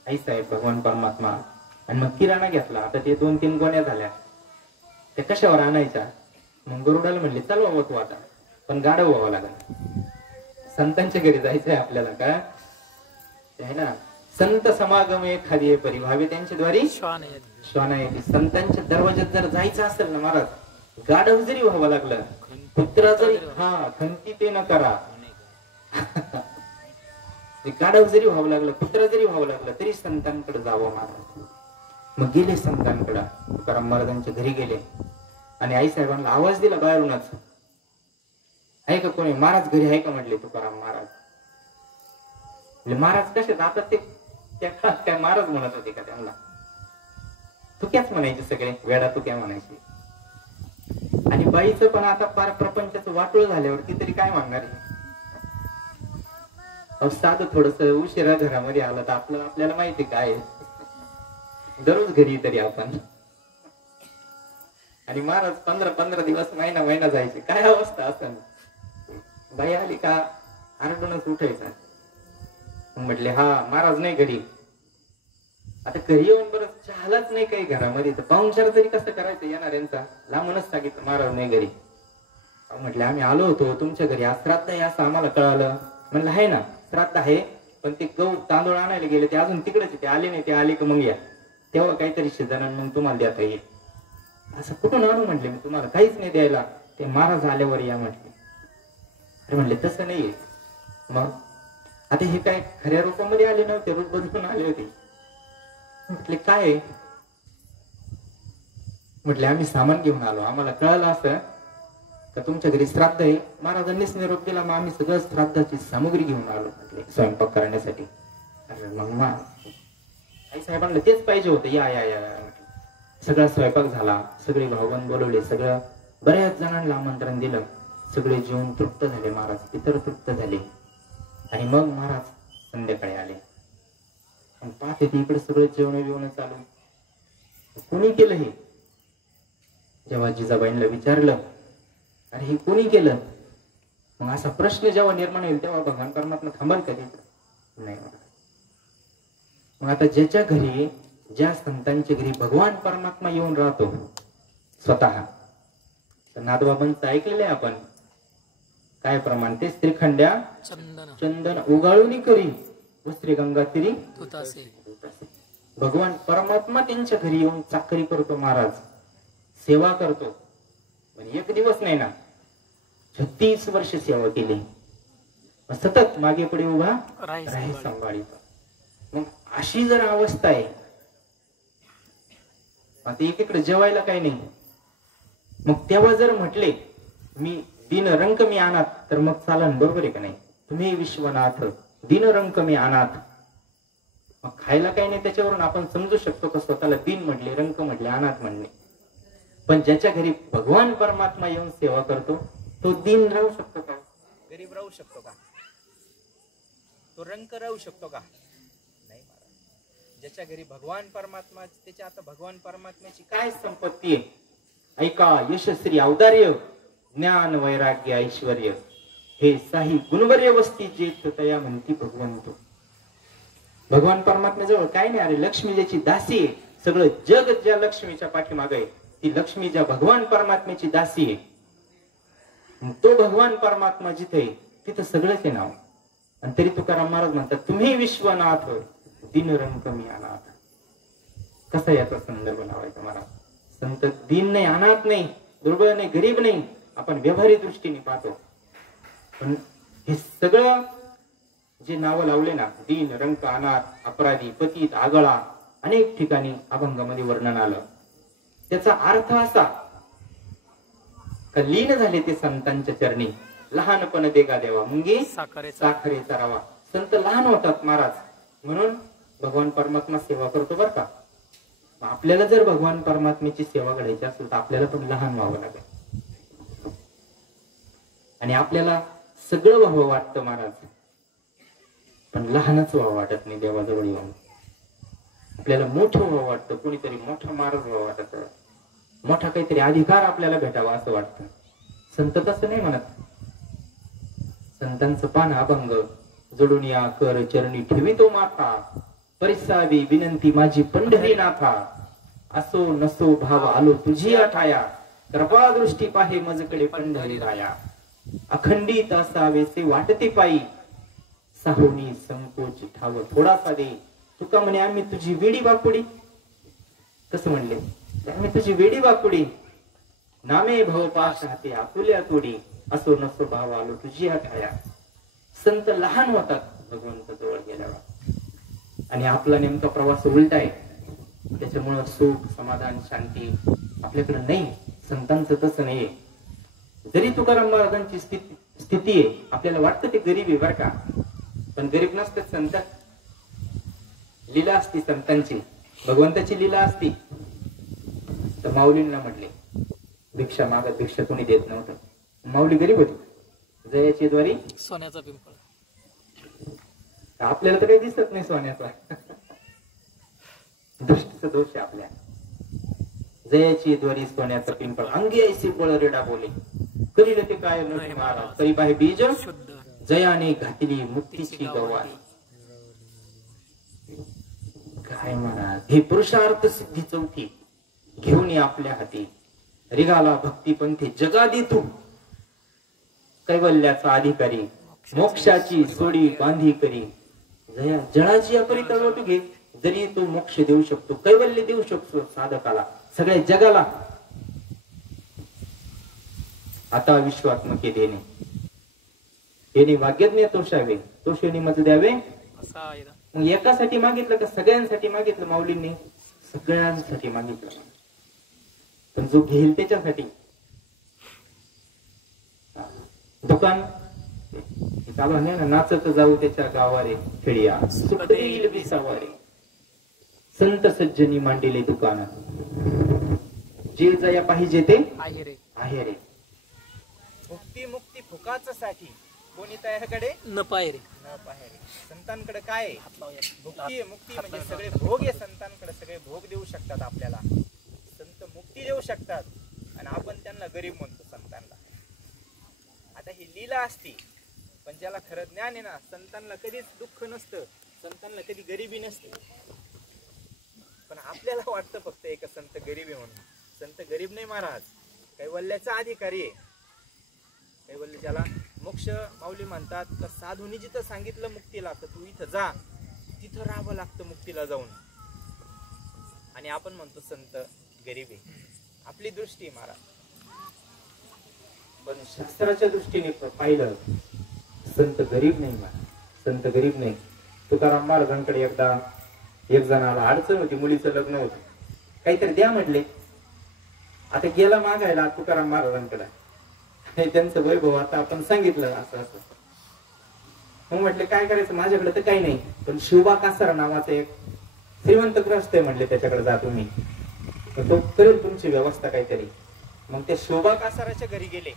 आई साहेब भगवान परमात्मा, आणि मग किराणा घेतला. आता ते 2-3 गोण्या झाल्या, त्या कशावर आणायच्या? मग गरुडाला म्हणले चल बाबा तू आता, पण गाडव व्हावं लागेल. संतांच्या घरी जायचंय आपल्याला का आहे ना. संत समागम एखादी परिभावे त्यांच्या द्वारे श्वाना येते. संतांच्या दरवाज्यात जर जायचं असेल ना महाराज, गाढव जरी व्हावं लागलं, पुत्र जरी खंती ते न करा गाढव जरी व्हावं लागलं, पुत्र जरी व्हावं लागलं, तरी संतांकडे जावं महाराज. मग गेले संतांकडे, तुकाराम महाराजांच्या घरी गेले आणि आई साहेबांना आवाज दिला बाहेरूनच, आहे का कोणी? महाराज घरी आहे का म्हटले तुकाराम महाराज. महाराज कसे जातात ते त्या काळात काय महाराज म्हणत होते का त्यांना? तुक्याच म्हणायचे सगळे, वेडा तुक्या म्हणायचे. आणि बाईचं पण आता फार प्रपंचाचं वाटोळ झाल्यावर ती तरी काय म्हणणार आहे? साधं थोडस उशिरा घरामध्ये आलं तर आपल्याला माहिती काय, दररोज घरी तरी आपण. आणि महाराज 15 दिवस महिना जायचे, काय अवस्था असं. बाई आली का आरडूनच उठायचा. म्हटले हा महाराज नाही घरी. आता घरी येऊन बरं चहालाच नाही काही घरामध्ये, तर पाहुणचार तरी कसं करायचं येणाऱ्यांचा? लांबूनच सांगितलं महाराज नाही घरी. म्हटले आम्ही आलो होतो तुमच्या घरी, आज श्राद्ध आहे असं आम्हाला कळालं. म्हणलं आहे ना श्राद्ध आहे, पण ते गहू तांदूळ आणायला गेले, ते अजून तिकडेच, ते आले नाही, ते आले का मग या, तेव्हा काहीतरी शिजन मग तुम्हाला देता येईल. असं कुठून आणू म्हटले मी तुम्हाला, काहीच नाही द्यायला, ते महाराज आल्यावर या म्हटले. अरे म्हणले तसं नाहीये. मग आता हे काय खऱ्या रूपामध्ये आले नव्हते, रूप बदलून आले होते. म्हटले काय? म्हटले आम्ही सामान घेऊन आलो, आम्हाला कळालं असं का तुमच्या घरी श्राद्ध आहे. महाराजांनीच निरोप दिला, मग आम्ही सगळं श्राद्धाची सामुग्री घेऊन आलो म्हटले स्वयंपाक करण्यासाठी. अरे मग आई साहेबांना तेच पाहिजे होतं, या या या म्हटलं. सगळा स्वयंपाक झाला, सगळे भाऊबंद बोलवले, सगळं बऱ्याच जणांना आमंत्रण दिलं. सगळे जेवण तृप्त झाले महाराज, इतर तृप्त झाले. आणि मग महाराज संध्याकाळी आले. पाहते इकडे सगळं जेवण बिवणं चालू. कोणी केलं हे? जेव्हा जिजाबाईंना विचारलं अरे हे कोणी केलं, मग असा प्रश्न जेव्हा निर्माण होईल तेव्हा भगवान परमात्मा थांबल कधी नाही. मग आता ज्याच्या घरी, ज्या संतांच्या घरी भगवान परमात्मा येऊन राहतो स्वतः, तर नादबाबांचं ऐकलेलं आहे आपण काय प्रमाण, ते श्रीखंड्या चंदन उगाळून करी वस्त्री गंगा तिरी. भगवान परमात्मा त्यांच्या घरी येऊन चाकरी करतो महाराज, सेवा करतो. पण एक दिवस नाही ना, 36 वर्ष सेवा केली, सतत मागे पुढे उभा राही सांभाळीत. मग अशी जर अवस्था आहे, आता एकीकडे जेवायला काही नाही, मग तेव्हा जर म्हटले मी दिन रंक मी अनाथ, तर मग चालन, बरोबर आहे का नाही. तुम्ही विश्वनाथ दिन रंक मी अनाथ, मग खायला काही नाही, त्याच्यावरून आपण समजू शकतो का स्वतःला दिन म्हटले, रंक म्हटले, अनाथ म्हणले. पण ज्याच्या घरी भगवान परमात्मा येऊन सेवा करतो तो दिन राहू शकतो का, गरीब राहू शकतो का, तो रंक राहू शकतो का, नाही महाराज. ज्याच्या घरी भगवान परमात्मा, त्याच्या आता भगवान परमात्म्याची काय संपत्ती आहे. ऐका यशस्वी औदार्य ज्ञान वैराग्य ऐश्वर्य हे साही गुणवर्य वस्ती जेत तया म्हणती भगवंत. भगवान परमात्म्याजवळ काय नाही. अरे लक्ष्मी ज्याची दासी आहे, सगळं जग ज्या लक्ष्मीच्या पाठीमागे आहे, ती लक्ष्मी ज्या भगवान परमात्म्याची दासी आहे. तो भगवान परमात्मा जिथे आहे तिथं सगळंच आहे नाव. आणि तरी तुकाराम महाराज म्हणतात तुम्ही विश्वनाथ दिनरंक मी अनाथ. कसा याचा संदर्भ लावायचा महाराज. संत दिन नाही, अनाथ नाही, दुर्बळ नाही, गरीब नाही, आपण व्यवहारी दृष्टीने पाहतो. पण हे सगळं जे नावं लावले ना, दीन रंक अनाथ, अपराधी, पतित, आगळा, अनेक ठिकाणी अभंगामध्ये वर्णन आलं. त्याचा अर्थ असा का लीन झाले ते संतांच्या चरणी. लहानपण देगा देवा मुंगी साखरेचा रवा. संत लहान होतात महाराज, म्हणून भगवान परमात्मा सेवा करतो बर का. आपल्याला जर भगवान परमात्म्याची सेवा करायची असेल तर आपल्याला पण लहान व्हावं लागेल. आणि आपल्याला सगळं व्हावं वाटतं महाराज, पण लहानच व्हावं वाटत नाही. देवाजवळ येऊन आपल्याला मोठं व्हावं वाटतं, कोणीतरी मोठा महाराज व्हावं वाटत, मोठा काहीतरी अधिकार आपल्याला भेटावा असं वाटतं. संत तसं नाही म्हणत. संतांचं पान अभंग जोडून या कर चरणी ठेवी तो माथा, परिसावी विनंती माझी पंढरी नाथा, असो नसो भाव आलो तुझी आठाया, कृपा दृष्टी पाहे मजकडे पंढरी राया, अखंडित असावेसे वाटते पायी, साहोनी संकोच ठाव थोडासा दे, तुका म्हणे आम्ही तुझी वेडी बाकुडी. कसं म्हणले, आम्ही तुझी वेडी बाकुडी, नामे भव पाश हाते आकुल्या तोडी, असो नसो भाव आलो तुझी आठाया. संत लहान होतात भगवंत जवळ गेल्यावर, आणि आपला नेमका प्रवास उलटा आहे. त्याच्यामुळं सुख समाधान शांती आपल्याकडे नाही. संतांचं तसं नाहीये. जरी तुकाराम महाराजांची स्थिती आहे, आपल्याला वाटतं ते गरीब आहे बरं का, पण गरीब नसतात संत. लीला असती संतांची, भगवंताची लीला असती. तर माऊलींना म्हटले भिक्षा मागत, भिक्षा कोणी देत नव्हतं. माऊली गरीब होती, जयाची द्वारी सोन्याचा पिंपळ. आपल्याला तर काही दिसत नाही सोन्याचा, दृष्टीचा दोष आहे आपल्या. जयाची द्वारी सोन्याचा पिंपळ, अंगी ऐसी बळ रेडा बोले, करील ते काय महाराज, तरी पाहे बीज जयाने घातली मुक्तीची गवारी. काय म्हणा, हे पुरुषार्थ सिद्धी चौथी घेऊन ये आपल्या हाती, रिगाला भक्ती पंथी जगादी तू, कैवल्याचा अधिकारी, मोक्षाची सोडी बांधी करी, जया जळाची अपरी तळवट घे, जरी तो मोक्ष देऊ शकतो, कैवल्य देऊ शकतो साधकाला, सगळ्या जगाला. आता विश्वात्मके देणे, येणे वाग्यज्ञ तोषावे, तोषेने मज द्यावे. मग एकासाठी मागितलं का सगळ्यांसाठी मागितलं माऊलींनी? सगळ्यांसाठी मागितलं. पण जो घेईल त्याच्यासाठी. दुकान चालू आहे ना, नाचत जाऊ त्याच्या गावारे खेळिया, सुख देईल विसावारे, संत सज्जनी मांडिले दुकान, जे जया पाहिजे ते आहे रे. मुक्ती मुक्ती फुकाच साठी कोणी त्याकडे न पाहे रे. संतांकडे काय आहे? मुक्ती. मुक्ती म्हणजे सगळे भोग आहे संतांकडे, सगळे भोग देऊ शकतात आपल्याला. संत मुक्ती देऊ शकतात. आणि आपण त्यांना गरीब म्हणतो संतांना. आता ही लीला असती, पण ज्याला खरं ज्ञान आहे ना, संतांना कधीच दुःख नसतं, संतांना कधी गरिबी नसते. पण आपल्याला वाटतं फक्त एक संत गरीब आहे म्हणून. संत गरीब नाही महाराज, कैवल्याचा अधिकारी आहे. कैवल्य ज्याला मोक्ष माऊली म्हणतात, तर साधूनी जिथं सांगितलं मुक्तीला, तर तू इथं जा, तिथं राहावं लागतं मुक्तीला जाऊन. आणि आपण म्हणतो संत गरीब आहे. आपली दृष्टी महाराज. पण शास्त्राच्या दृष्टीने पाहिलं, संत गरीब नाही महाराज, संत गरीब नाही. तुकाराम महाराजांकडे एकदा एक जणाला अडचण होती, मुलीचं लग्न होतं, काहीतरी द्या म्हटले. आता गेला मागायला तुकाराम महाराजांकडे, त्यांचं वैभव आता आपण सांगितलं असं असं. मग म्हटले काय करायचं, माझ्याकडे तर काही नाही, पण शिवबा कासारा नावाचा एक श्रीमंत ग्रस्त आहे म्हटले, त्याच्याकडे जा तुम्ही, तो करेल तुमची व्यवस्था काहीतरी. मग ते शिवबा कासाराच्या घरी गेले.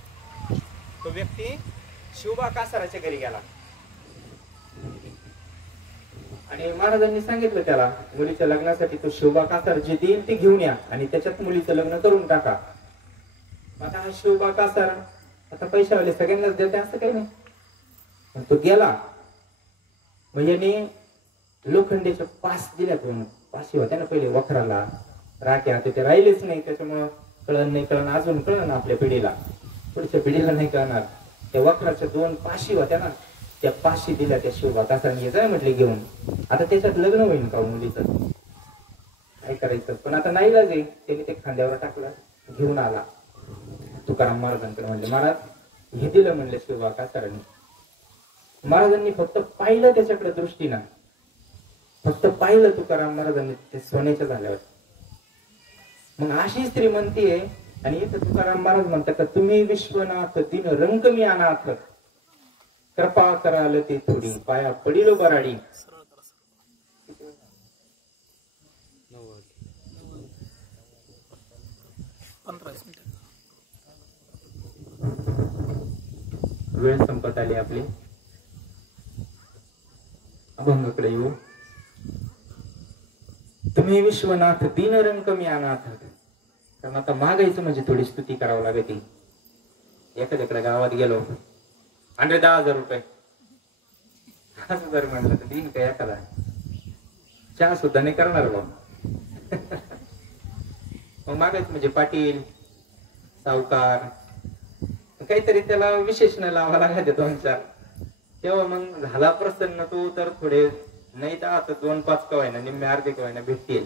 तो व्यक्ती शिवबा कासाराच्या घरी गेला आणि महाराजांनी सांगितलं त्याला, मुलीच्या लग्नासाठी तो शिवबा कासार जे देईल ते घेऊन या आणि त्याच्यात मुलीचं लग्न करून टाका. आता हा शिवबा कासार आता पैशावाले सगळ्यांनाच देते असं काही नाही. पण तो गेला, मग याने लोखंडीच्या पास दिल्या. दोन पाशी होत्या ना पहिले वखराला, राख्या, ते राहिलेच नाही. त्याच्यामुळं कळण नाही, कळण अजून कळण आपल्या पिढीला, पुढच्या पिढीला नाही कळणार. त्या वखराच्या 2 पाशी होत्या ना, त्या पाशी दिल्या त्या शिवबा कासारांनी. जाय म्हटले घेऊन, आता त्याच्यात लग्न होईल का मुलीचं, काय करायचं. पण आता नाईलाज आहे, त्याने ते खांद्यावर टाकला, घेऊन आला तुकाराम महाराजांकडे. म्हणले महाराज हे दिलं म्हणले शिवबा कासारांनी. महाराजांनी फक्त पाहिलं त्याच्याकडे दृष्टीनं, फक्त पाहिलं तुकाराम महाराजांनी ते सोन्याच्या झाल्यावर. मग अशी श्रीमंती आहे. आणि इथं तुकाराम महाराज म्हणतात का तुम्ही विश्वनाथ दिन रंग मी अनाथ, कृपा कराल ते थोडी, पाया पडिलो बराडी. वेळ संपत आली आपली, अभंगाकडे येऊ. तुम्ही विश्वनाथ दिन रंग मी अनाथ. कारण आता मागायचं म्हणजे थोडी स्तुती करावं लागते. एखाद्याकडे गावात गेलो आणि 10,000 रुपये असं जर म्हणलं तर दिन काय एखादा चहा सुद्धा नाही करणार बा. मग मागायचं म्हणजे पाटील, सावकार, काहीतरी त्याला विशेषण लावा लागायचे 2-4. तेव्हा मग झाला प्रसन्न तो, तर थोडे नाही तर आता 2-5 कवायना, निम्मे अर्धे कवायना भेटतील.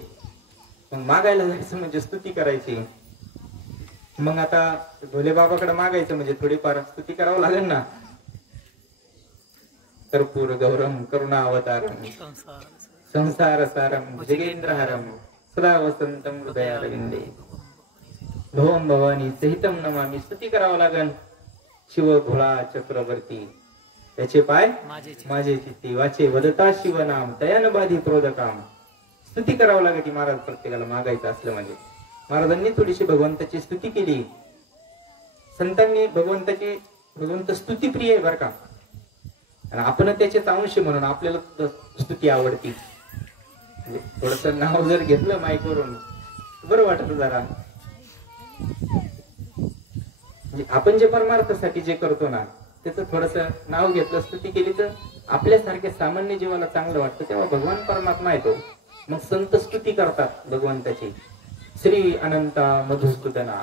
मग मागायला जायचं म्हणजे स्तुती करायची. मग आता भोले बाबाकडे मागायचं म्हणजे थोडीफार स्तुती करावं लागेल ना. कर्पूर गौरम करुणा अवतारम संसार सारम जगेंद्रहारम सदा वसंतम हृदयारविंदे भवम भवानी सहितम नमामि. स्तुती करावं लागेल. शिव भोळा चक्रवर्ती त्याचे पाय माझे चित्ती वाचे वदता शिवनाम तयान बाधी क्रोधकाम. स्तुती करावं लागते महाराज प्रत्येकाला मागायचं असलं म्हणजे. महाराजांनी थोडीशी भगवंताची स्तुती केली. संतांनी भगवंत स्तुती प्रिय आहे बर का. आणि आपण त्याचे अंश म्हणून आपल्याला स्तुती आवडती. थोडस नाव जर घेतलं माईकवरून बरं वाटत जरा. आपण जे परमार्थासाठी जे करतो ना त्याचं थोडस नाव घेतलं, स्तुती केली तर आपल्यासारख्या सामान्य जीवाला चांगलं वाटतं. तेव्हा भगवान परमात्मा येतो. मग संत स्तुती करतात भगवंताची. श्री अनंता मधुसूदना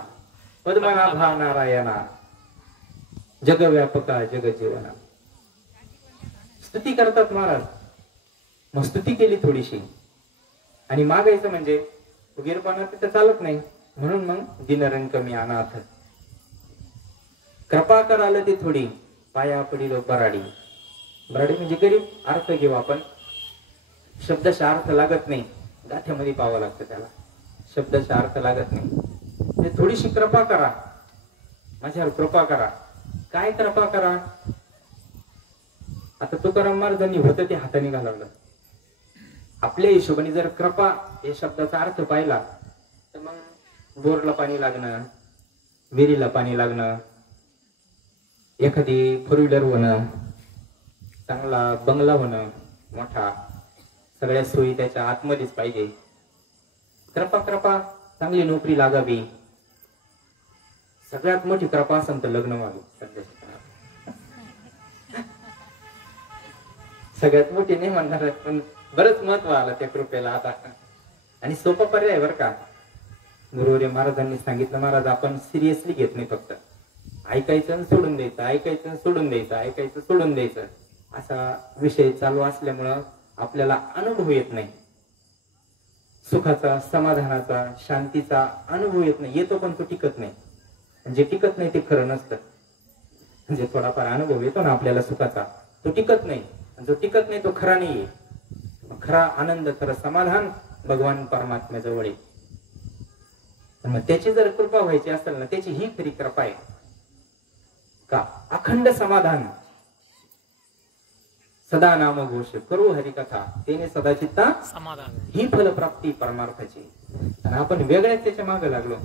पद्मनाभा नारायणा जगव्यापका जगजीवना. स्तुती करतात महाराज. मग स्तुती केली थोडीशी. आणि मागायचं म्हणजे फुगीरपणा तिथं चालत नाही. म्हणून मग दिनरंग मी अनाथ, कृपा कराल ती थोडी, पाया पडिलो बराडी. बराडी म्हणजे गरीब. अर्थ घेऊ आपण. शब्दशः अर्थ लागत नाही, गाठ्यामध्ये पाहावं लागतं त्याला. शब्दशः अर्थ लागत नाही. थोडीशी कृपा करा, माझ्यावर कृपा करा. काय कृपा करा. आता तुकाराम महाराजांनी होतं ते हाताने घालवलं. आपल्या हिशोबाने जर कृपा या शब्दाचा अर्थ पाहिला तर मग बोरला पाणी लागणं, विहिरीला पाणी लागणं, एखादी 4 व्हीलर होणं, चांगला बंगला होणं मोठा, सगळ्या सोयी त्याच्या आतमध्येच पाहिजे. कृपा कृपा चांगली नोकरी लागावी. सगळ्यात मोठी कृपा असेल तर लग्न व्हावं सध्याच्या काळात. सगळ्यात मोठी नाही म्हणणार पण बरंच महत्व आलं त्या कृपेला आता. आणि सोपा पर्याय बरं का. गुरुवर्य महाराजांनी सांगितलं, महाराज आपण सिरियसली घेत नाही, फक्त ऐकायचं आणि सोडून द्यायचं, ऐकायचं आणि सोडून द्यायचं, ऐकायचं सोडून द्यायचं असा विषय चालू असल्यामुळं आपल्याला अनुभव येत नाही. सुखाचा, समाधानाचा, शांतीचा अनुभव येत नाही. येतो पण तो टिकत नाही. जे टिकत नाही ते खरं नसतं. म्हणजे थोडाफार अनुभव येतो ना आपल्याला सुखाचा, तो टिकत नाही. जो टिकत नाही तो खरा नाहीये. खरा आनंद, खरं समाधान भगवान परमात्म्याजवळ आहे. मग त्याची जर कृपा व्हायची असेल ना, त्याची ही खरी कृपा आहे का अखंड समाधान, सदा नाम घोष करू हरिकथा तेने सदा चित्ता समाधान, ही फलप्राप्ती परमार्थाची. आणि आपण वेगळ्याच त्याच्या मागे लागलो.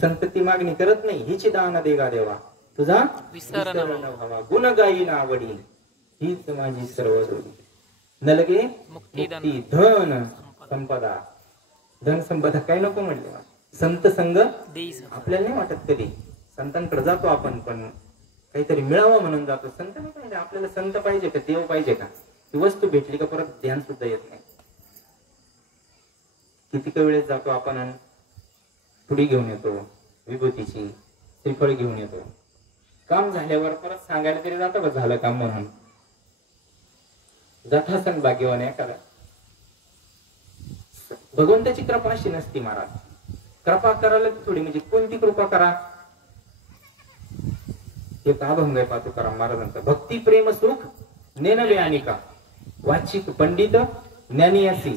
संतती मागणी करत नाही. हिची दान देगा देवा तुझा विसर न व्हावा, गुण गायी ना आवडी हीच माझी सर्व जोडी. नलगे मुक्ती मुक्ती धन संपदा. धन संपदा काय नको म्हणले. संत संग देई सम. आपल्याला नाही वाटत कधी. संतांकडे जातो आपण पण काहीतरी मिळावं म्हणून जातो. संत नाही पाहिजे आपल्याला. संत पाहिजे का देव पाहिजे का. ती वस्तू भेटली का परत ध्यान सुद्धा येत नाही. किती वेळेस जातो आपण, पुडी घेऊन येतो विभूतीची, श्रीफळ घेऊन येतो. काम झाल्यावर परत सांगायला तरी जातो का झालं काम म्हणून. जाता भाग्यवान एखादा. भगवंताची कृपा अशी नसती महाराज. कृपा करायला थोडी, म्हणजे कोणती कृपा करा. एक अभंग आहे पाहतो करा महाराजांचा. भक्ती प्रेम सुख नेनवे अनिका, वाचिक पंडित ज्ञानी असी,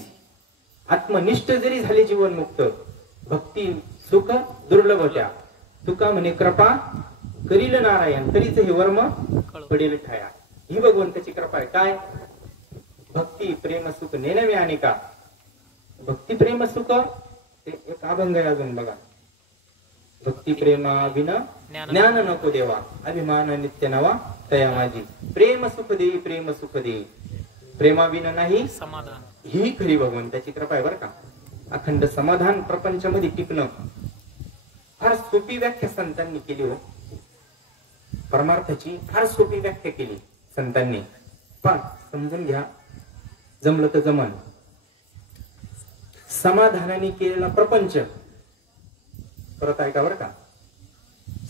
आत्मनिष्ठ जरी झाले जीवन मुक्त, भक्ती सुख दुर्लभ त्या, तुका म्हणे कृपा करील नारायण, तरीच हे वर्म पडेल ठाया. ही भगवंताची कृपा आहे. काय भक्ती प्रेम सुख नेनवे अनिका. भक्ती प्रेम सुख एक अभंग आहे अजून बघा. भक्ती प्रेमा विना ज्ञान नको देवा, अभिमान नित्य नवा तया माझी. प्रेम सुख देई, प्रेम सुख देई, प्रेमा विना नाही समाधान. ही खरी भगवंताची कृपा आहे बरं का. अखंड समाधान प्रपंचामध्ये टिकणं. फार सोपी व्याख्या संतांनी केली हो. परमार्थाची फार सोपी व्याख्या केली संतांनी. पण समजून घ्या, जमलं तर जमन. समाधानाने केलेला प्रपंच, परत ऐका बरं का,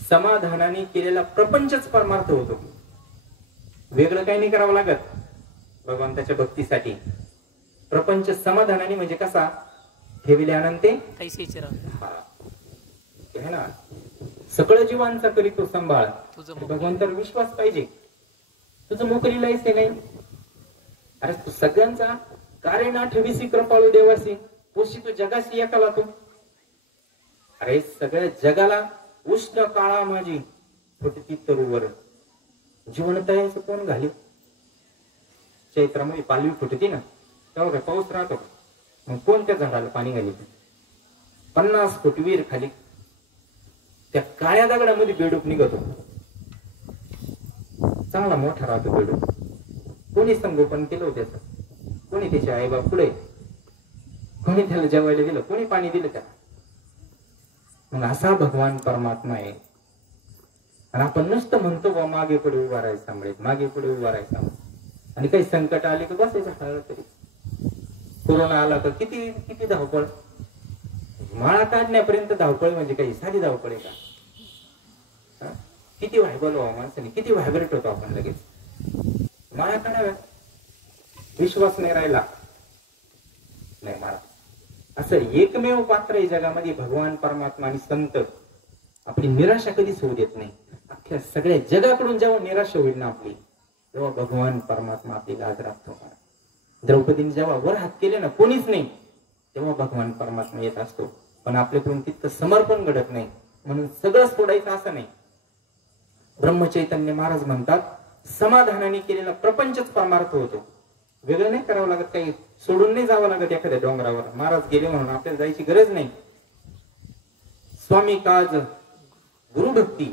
समाधानाने केलेला प्रपंचच परमार्थ होतो. वेगळं काही नाही करावं लागत भगवंताच्या भक्तीसाठी. प्रपंच समाधानाने म्हणजे कसा, ठेविल्यानंतर तैसेच हे ना, सगळं जीवांचा करीतो सांभाळ. तुझं भगवंतावर विश्वास पाहिजे. तुझं मोकरीला येते नाही. अरे तू सगळ्यांचा कार्य ना ठेवीसी कृपाळू देवासी, पोशी तू जगाशी एकाला तू. अरे सगळ्या जगाला उष्ण काळा माझी फुटती तरुवर, जीवन तयाचं कोण घाली. चैत्रामध्ये पालवी फुटती ना, तेव्हा काय पाऊस राहतो. मग कोणत्या झाडाला पाणी घाली. 50 फूट वीर खाली त्या काळ्या दगडामध्ये बेडूक निघतो. चांगला मोठा राहतो बेडूक. कोणी संगोपन केलं त्याचं, कोणी त्याचे आई बाप पुढे, कोणी त्याला जेवायला दिलं, कोणी पाणी दिलं त्याला. मग असा भगवान परमात्मा आहे. आणि आपण नुसतं म्हणतो बा मागे पुढे उभा राहायचं सांभाळत, मागे पुढे उभा राहायचं. आणि काही संकट आले की बसायचं हळद तरी. कोरोना आला तर किती किती धावपळ. माळा काढण्यापर्यंत धावपळ म्हणजे काही साधी धावपळ आहे का. किती व्हायबल व्हावं माणसाने, किती व्हायब्रेट होतो आपण लगेच. माळा काढाव्या, विश्वास नाही राहिला नाही माळा. असं एकमेव पात्र आहे जगामध्ये भगवान परमात्मा आणि संत. आपली निराशा कधीच होऊ देत नाही. अख्ख्या सगळ्या जगाकडून जेव्हा निराशा होईल ना आपली, तेव्हा भगवान परमात्मा आपली लाज राखतो. द्रौपदीने जेव्हा वर हात केले ना, कोणीच नाही, तेव्हा भगवान परमात्मा येत असतो. पण आपल्याकडून तितकं समर्पण घडत नाही, म्हणून सगळं सोडायचं असं नाही. ब्रह्मचैतन्य महाराज म्हणतात, समाधानाने केलेला प्रपंचच परमार्थ होतो. वेगळं नाही करावं लागत, काही सोडून नाही जावं लागत एखाद्या डोंगरावर. महाराज गेले म्हणून आपल्याला जायची गरज नाही. स्वामी काज गुरुभक्ती,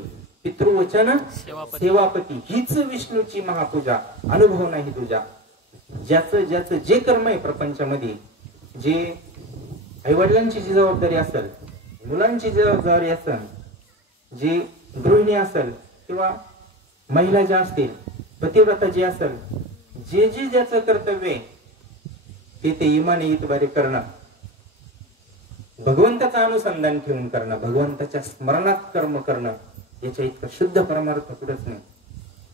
पितृवचन सेवापती, हीच विष्णूची महापूजा. अनुभव नाही तुझा. ज्याचं ज्याचं जे कर्म आहे प्रपंचामध्ये, जे आईवडिलांची जी जबाबदारी असेल, मुलांची जबाबदारी असेल, जी गृहिणी असेल किंवा महिला ज्या असतील, पतिव्रता जी असेल, जे जे ज्याचं कर्तव्य आहे ते इमाने इतबारे करणं, भगवंताचं अनुसंधान ठेवून करणं, भगवंताच्या स्मरणात कर्म करणं, याच्या इतकं शुद्ध परमार्थ कुठंच नाही.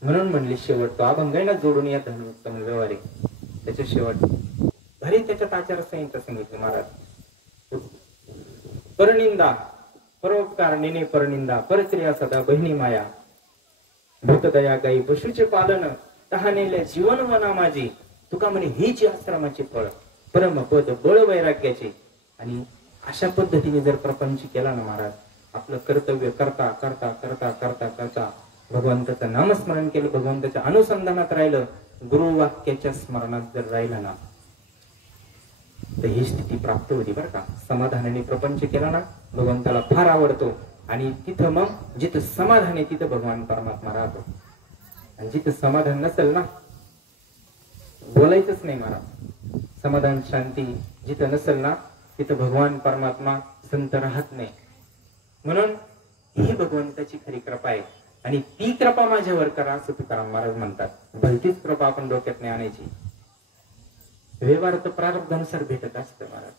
म्हणून म्हणले शेवट तो अभंगाईला जोडून या धर्मोत्तम व्यवहार आहे. त्याच्या शेवट भारी त्याच्यात आचारसंहिता सांगितली महाराज. परनिंदा परोपकार नेने परनिंदा, परक्रिया सदा बहिणी माया, भूतदया गाई पशुचे पालन, तहानेल्या जीवन मना माझी. तुका म्हणे हीच आश्रमाची फळ, परमपद बळ वैराग्याचे. आणि अशा पद्धतीने जर प्रपंच केला ना महाराज, आपलं कर्तव्य करता करता करता करता करता भगवंताचं नामस्मरण केलं, भगवंताच्या अनुसंधानात राहिलं, गुरुवाक्याच्या स्मरणात जर राहिलं ना, तर ही स्थिती प्राप्त होती बरं का. समाधानाने प्रपंच केला ना, भगवंताला फार आवडतो. आणि तिथं मग जिथं समाधान आहे तिथं भगवान परमात्मा राहतो. आणि जिथं समाधान नसेल ना, बोलायचंच नाही महाराज. समाधान शांती जिथं नसेल ना, तिथं भगवान परमात्मा संत राहत नाही. म्हणून ही भगवंताची खरी कृपा आहे. आणि ती कृपा माझ्यावर करा असं तुकाराम महाराज म्हणतात. भलतीच कृपा आपण डोक्यात नाही आणायची. व्यवहार तर प्रारब्धानुसार भेटत असतं महाराज,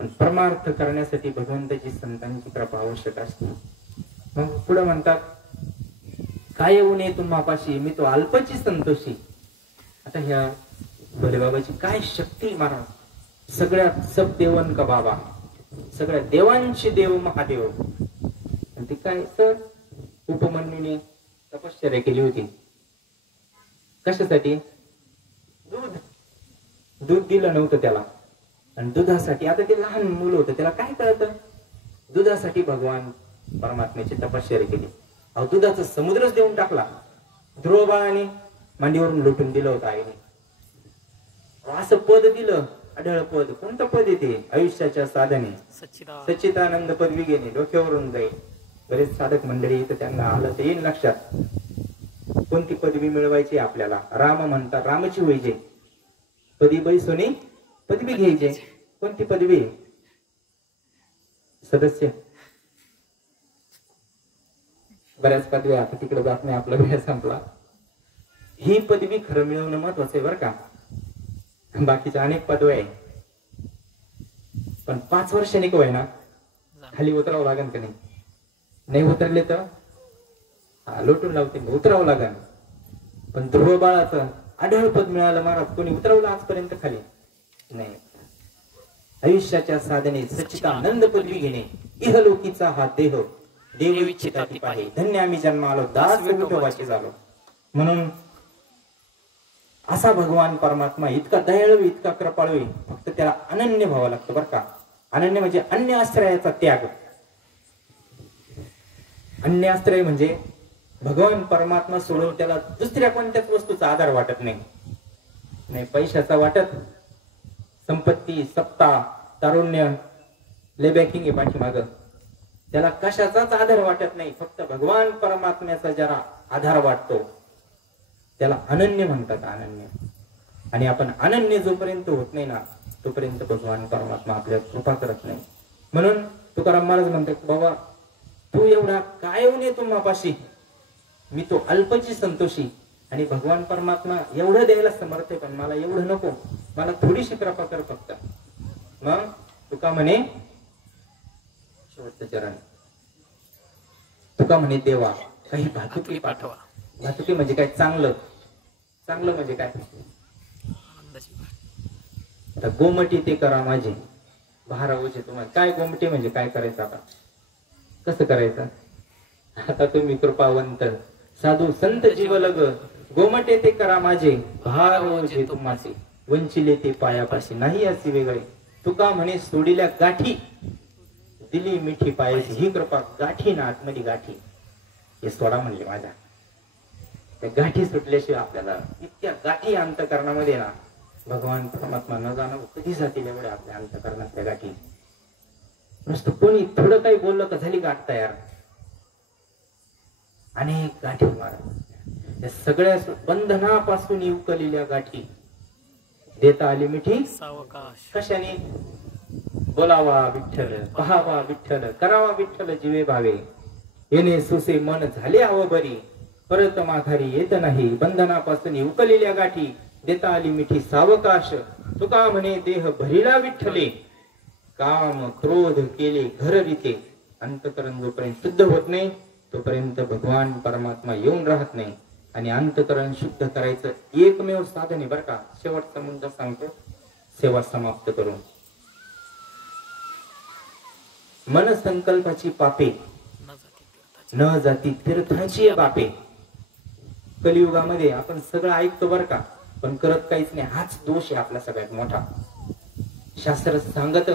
पण परमार्थ करण्यासाठी भगवंताची संतांची कृपा आवश्यक असते. मग पुढे म्हणतात, काय येऊ नये तुम्हापाशी, मी तो अल्पची संतोषी. आता ह्या भोलेबाबाची काय शक्ती महाराज. सगळ्या सब देवन का बाबा, सगळ्या देवांचे देव महादेव. आणि ते काय तर उपमन्यूने तपश्चर्या केली होती. कशासाठी? दूध दिलं नव्हतं त्याला, आणि दुधासाठी, आता ते लहान मुलं होतं, त्याला काय कळतं, दुधासाठी भगवान परमात्म्याची तपश्चर्या केली. अहो दुधाचा समुद्रच देऊन टाकला. ध्रुव बाळाने मांडीवरून लुटून दिलं होतं आईने. असं पद दिलं, अढळ पद. कोणतं पद येते? आयुष्याच्या साधने सच्चिदानंद पदवी घेणे, डोक्यावरून जाईल. बरेच साधक मंडळी इथं, त्यांना आलं तर येईल लक्षात कोणती पदवी मिळवायची आपल्याला. राम म्हणतात, रामची व्हायचे पदी बैसोनी पदवी घ्यायचे. कोणती पदवी? सदस्य. बऱ्याच पदवी आता तिकडे जात नाही, आपला वेळ संपला. ही पदवी खरं मिळवणं महत्वाचं आहे बरं का. बाकीच्या अनेक पदवी आहे, पण 5 वर्षांनी का होईना खाली उतरावं लागेल का नाही? नाही उतरले तर लोटून लावते, उतरावं लागेल. पण ध्रुव बाळाचं आढळ पद मिळालं महाराज, कोणी उतरवलं आजपर्यंत खाली नाही. आयुष्याच्या साधने सच्चिदानंद पदवी घेणे, इहलोकीचा हा देह देव इच्छिताती पाहे, धन्य आम्ही जन्मालो दास विठोबाचे झालो. म्हणून असा भगवान परमात्मा इतका दयाळू, इतका कृपाळू, फक्त त्याला अनन्य व्हावं लागतं बरं का. अनन्य म्हणजे अन्य आश्रयाचा त्याग. अन्य आश्रय म्हणजे भगवान परमात्मा सोडून त्याला दुसऱ्या कोणत्याच वस्तूचा आधार वाटत नाही. नाही पैशाचा वाटत, संपत्ती, सत्ता, तारुण्य, लेबॅकिंग आहे पाठीमाग, त्याला कशाचाच आधार वाटत नाही. फक्त भगवान परमात्म्याचा जरा आधार वाटतो, त्याला अनन्य म्हणतात. अनन्य. आणि आपण अनन्य जोपर्यंत होत नाही ना, तोपर्यंत भगवान परमात्मा आपल्या कृपा करत नाही. म्हणून तुकाराम महाराज म्हणतात, बाबा तू एवढा काय येऊन ये तुम्हापाशी, मी तो अल्पची संतोषी. आणि भगवान परमात्मा एवढं द्यायला समर्थ आहे, पण मला एवढं नको, मला थोडीशी कृपा कर फक्त. मग तुका म्हणे शेवटचं चरण, तुका म्हणे देवा काही भातुकी पाठवा. भातुकी म्हणजे काय? चांगलं. चांगलं म्हणजे काय? आता गोमटी ते करा माझे भारावचे. तुम्हाला काय गोमटी म्हणजे काय करायचं? आता कसं करायचं? आता तुम्ही कृपावंत साधू संत जीवलग, गोमटे ते करा माझे भारावचे तुम्हाचे, वंचिले ते पायापाशी नाही असे वेगळे. तुका म्हणे सोडिल्या गाठी, दिली मिठी पायाची. ही कृपा गाठी ना, आतमध्ये गाठी, हे सोडा म्हणले माझ्या. त्या गाठी सुटल्याशिवाय आपल्याला, इतक्या गाठी अंतःकरणामध्ये ना, भगवान परमात्मा न जाणं कधी जातील एवढ्या आपल्या अंतःकरणातल्या गाठी. नुसतं कोणी थोडं काही बोललं का झाली गाठ तयार. अनेक गाठी महाराज, या सगळ्या बंधनापासून युकलेल्या गाठी देता आली मिठी सावकाश. कशाने? बोलावा विठ्ठल, पहावा विठ्ठल, करावा विठ्ठल जीवे भावे. येणे सुसे मन झाले हवं बरी, परत माघारी येत नाही बंधनापासून उकलेल्या गाठी, देता आली मिठी सावकाश, तुका म्हणे देह भरिला विठ्ठले, काम क्रोध केले घर रीते, अंतकरण जोपर्यंत शुद्ध होत नाही तोपर्यंत भगवान परमात्मा येऊन राहत नाही. आणि अंतकरण शुद्ध करायचं एकमेव साधन आहे बरं का. शेवटचा मुद्दा सांगतो सेवा समाप्त करून. मन संकल्पाची पापे न जाती तीर्थाची बापे. कलियुगामध्ये आपण सगळं ऐकतो बरं का, पण करत काहीच नाही. हाच दोष आहे आपला सगळ्यात मोठा. शास्त्र सांगत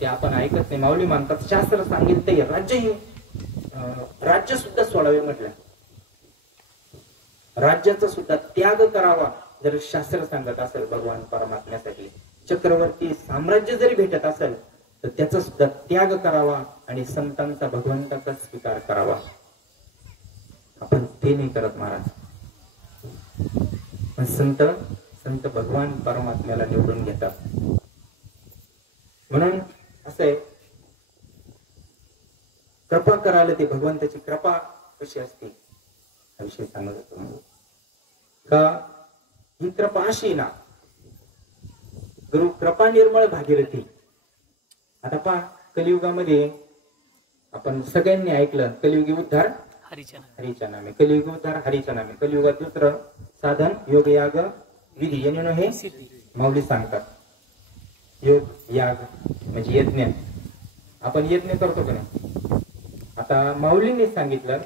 ते आपण ऐकत नाही. माऊली म्हणतात शास्त्र सांगितलं ते राज्य सुद्धा सोडावे म्हटलं. राज्याचा सुद्धा त्याग करावा जर शास्त्र सांगत असेल भगवान परमात्म्यासाठी. चक्रवर्ती साम्राज्य जरी भेटत असेल तर त्याचा सुद्धा त्याग करावा आणि संतांचा भगवंताचा स्वीकार करावा. आपण ते नाही करत महाराज. संत भगवान परमात्म्याला निवडून घेतात. म्हणून असं आहे, कृपा करायला ते भगवंताची कृपा कशी असते हा विषय सांगत होतो का. ही कृपा अशी ना, गुरु कृपा निर्मळ भागीरथी. आता पहा कलियुगामध्ये आपण सगळ्यांनी ऐकलं कलियुगी उद्धार हरीच्या नामे, कलियुगी उद्धार हरीच्या नामे. कलियुगात दुसरं साधन योग याग विधी याने हे माऊली सांगतात. योग याग म्हणजे यज्ञ. आपण यज्ञ करतो का नाही. आता माऊलींनी सांगितलं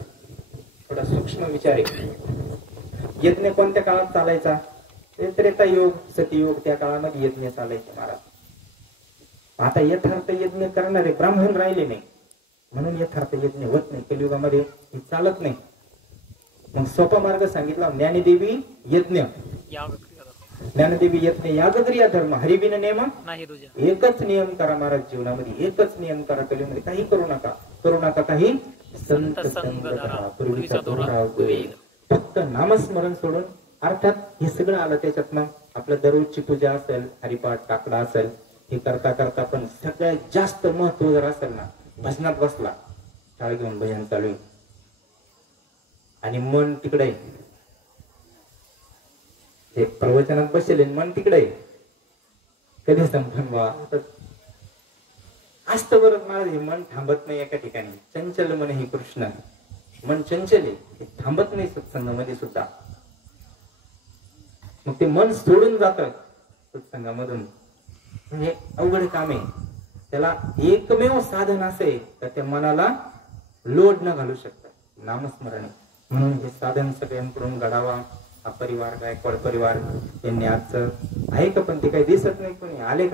थोडा सूक्ष्म विचार आहे. यज्ञ कोणत्या काळात चालायचा. त्रेता योग सतयुग त्या काळामध्ये यज्ञ चालायचे महाराज. आता यथार्थ यज्ञ करणारे ब्राह्मण राहिले नाही म्हणून यथार्थ यज्ञ होत नाही. कलियुगामध्ये हे चालत नाही. मग सोपा मार्ग सांगितला ज्ञानदेवी यज्ञ. ज्ञानदेवी यज्ञ यागक्रिया धर्म हरिबिन नेम नाही. एकच नियम करा महाराज जीवनामध्ये. एकच नियम करा कलियुगामध्ये. काही करू नका काही. संत संग धरा पूर्वीचा दोरा वेद. फक्त नामस्मरण सोडून. अर्थात हे सगळं आलं त्याच्यात. मग आपलं दररोजची पूजा असेल, हरिपाठ टाकला असेल, हे करता करता पण सगळ्यात जास्त महत्व जर असेल ना, भजनात बसला, टाळ घेऊन भजन चालू आहे आणि मन तिकडे, ते प्रवचनात बसेल मन तिकडे, कधी संपन वा असत बरं महाराज. हे मन थांबत नाही एका ठिकाणी. चंचल मन हे कृष्ण. मन चंचल आहे, हे थांबत नाही सत्संगामध्ये सुद्धा. मग ते मन सोडून जात सत्संगामधून. हे अवघड काम आहे. त्याला एकमेव साधन असे तर त्या मनाला लोड न घालू शकतात नामस्मरण. म्हणून हे साधन सगळ्यांकडून घडावा. हा परिवार गायकवाड परिवार यांनी आजचं आहे का, पण ते काही दिसत नाही. कोणी आले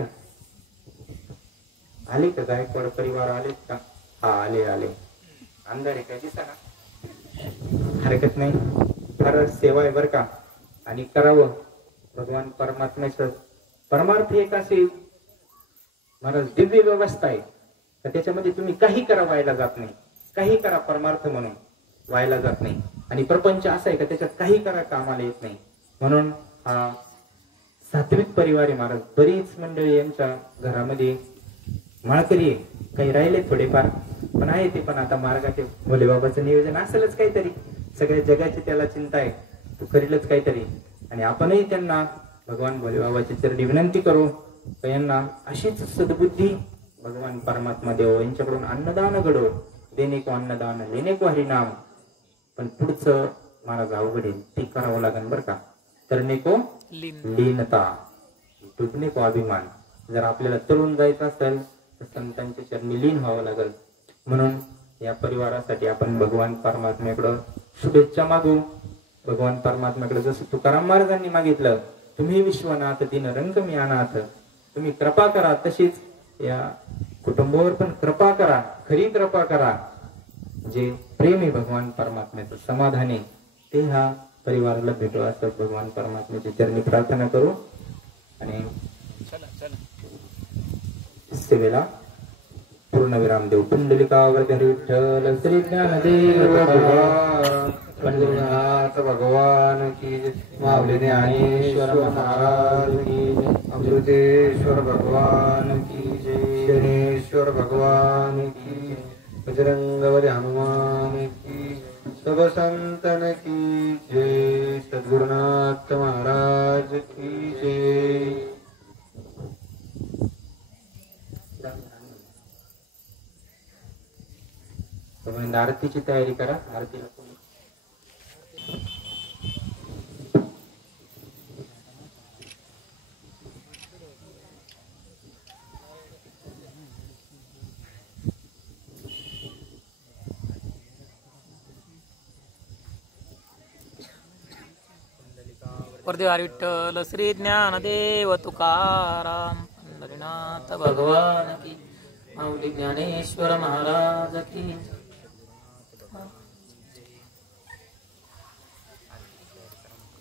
का गायकवाड परिवार आलेत का. हा आले अंधारे काय दिसा ना. हरकत नाही. फार सेवा आहे बर का. आणि करावं भगवान परमात्म्याचं. परमार्थ एक असे महाराज दिव्य व्यवस्था आहे तर त्याच्यामध्ये तुम्ही काही करा व्हायला जात नाही. काही करा परमार्थ म्हणून व्हायला जात नाही. आणि प्रपंच असा आहे का त्याच्यात काही करा कामाला येत नाही. म्हणून हा सात्विक परिवार आहे महाराज. बरीच मंडळी यांच्या घरामध्ये माळकरी आहे. काही राहिले थोडेफार पण आहे ते पण आता मार्गाचे भोलेबाबाचं नियोजन असेलच काहीतरी. सगळ्या जगाची त्याला चिंता आहे. तू करीलच काहीतरी. आणि आपणही त्यांना भगवान भोलेबाबाची चरणी विनंती करू तर यांना अशीच सद्बुद्धी भगवान परमात्मा देव. यांच्याकडून अन्नदान घडो. देणे को अन्नदान लेणे को हरिनाम. पण पुढचं महाराज अवघड आहे. ते करावं लागेल बरं का. करणे को लीनता, डुबणे को अभिमान. जर आपल्याला तरुण जायचं असेल तर संतांच्या चरणी लीन व्हावं लागेल. म्हणून या परिवारासाठी आपण भगवान परमात्म्याकडं शुभेच्छा मागू. भगवान परमात्म्याकडे जसं तुकाराम महाराजांनी मागितलं, तुम्ही विश्वनाथ दिन रंग मी अनाथ, तुम्ही कृपा करा, तशीच या कुटुंबावर पण कृपा करा. खरी कृपा करा. जे प्रेम आहे भगवान परमात्म्याचं, समाधान आहे ते ह्या परिवाराला भेटू असं भगवान परमात्म्याची चरणी प्रार्थना करू. आणि सेवेला पूर्णविराम देऊ. पुंडलिकावरती विठ्ठल श्री ज्ञानदेव भगवान पंढरीनाथ भगवान की जय. माऊली ज्ञानेश्वर महाराज की जय. अमृतेश्वर भगवान की जय. शनेश्वर भगवान की जय. बजरंगबली हनुमान की, सब संतन की जय, सद्गुरुनाथ महाराज की जय। तुम्ही आरतीची तयारी करा. आरतीला वर्धेवार विठ्ठल श्री ज्ञानदेव तुकाराम पंढरीनाथ भगवान की, माऊली ज्ञानेश्वर महाराज की.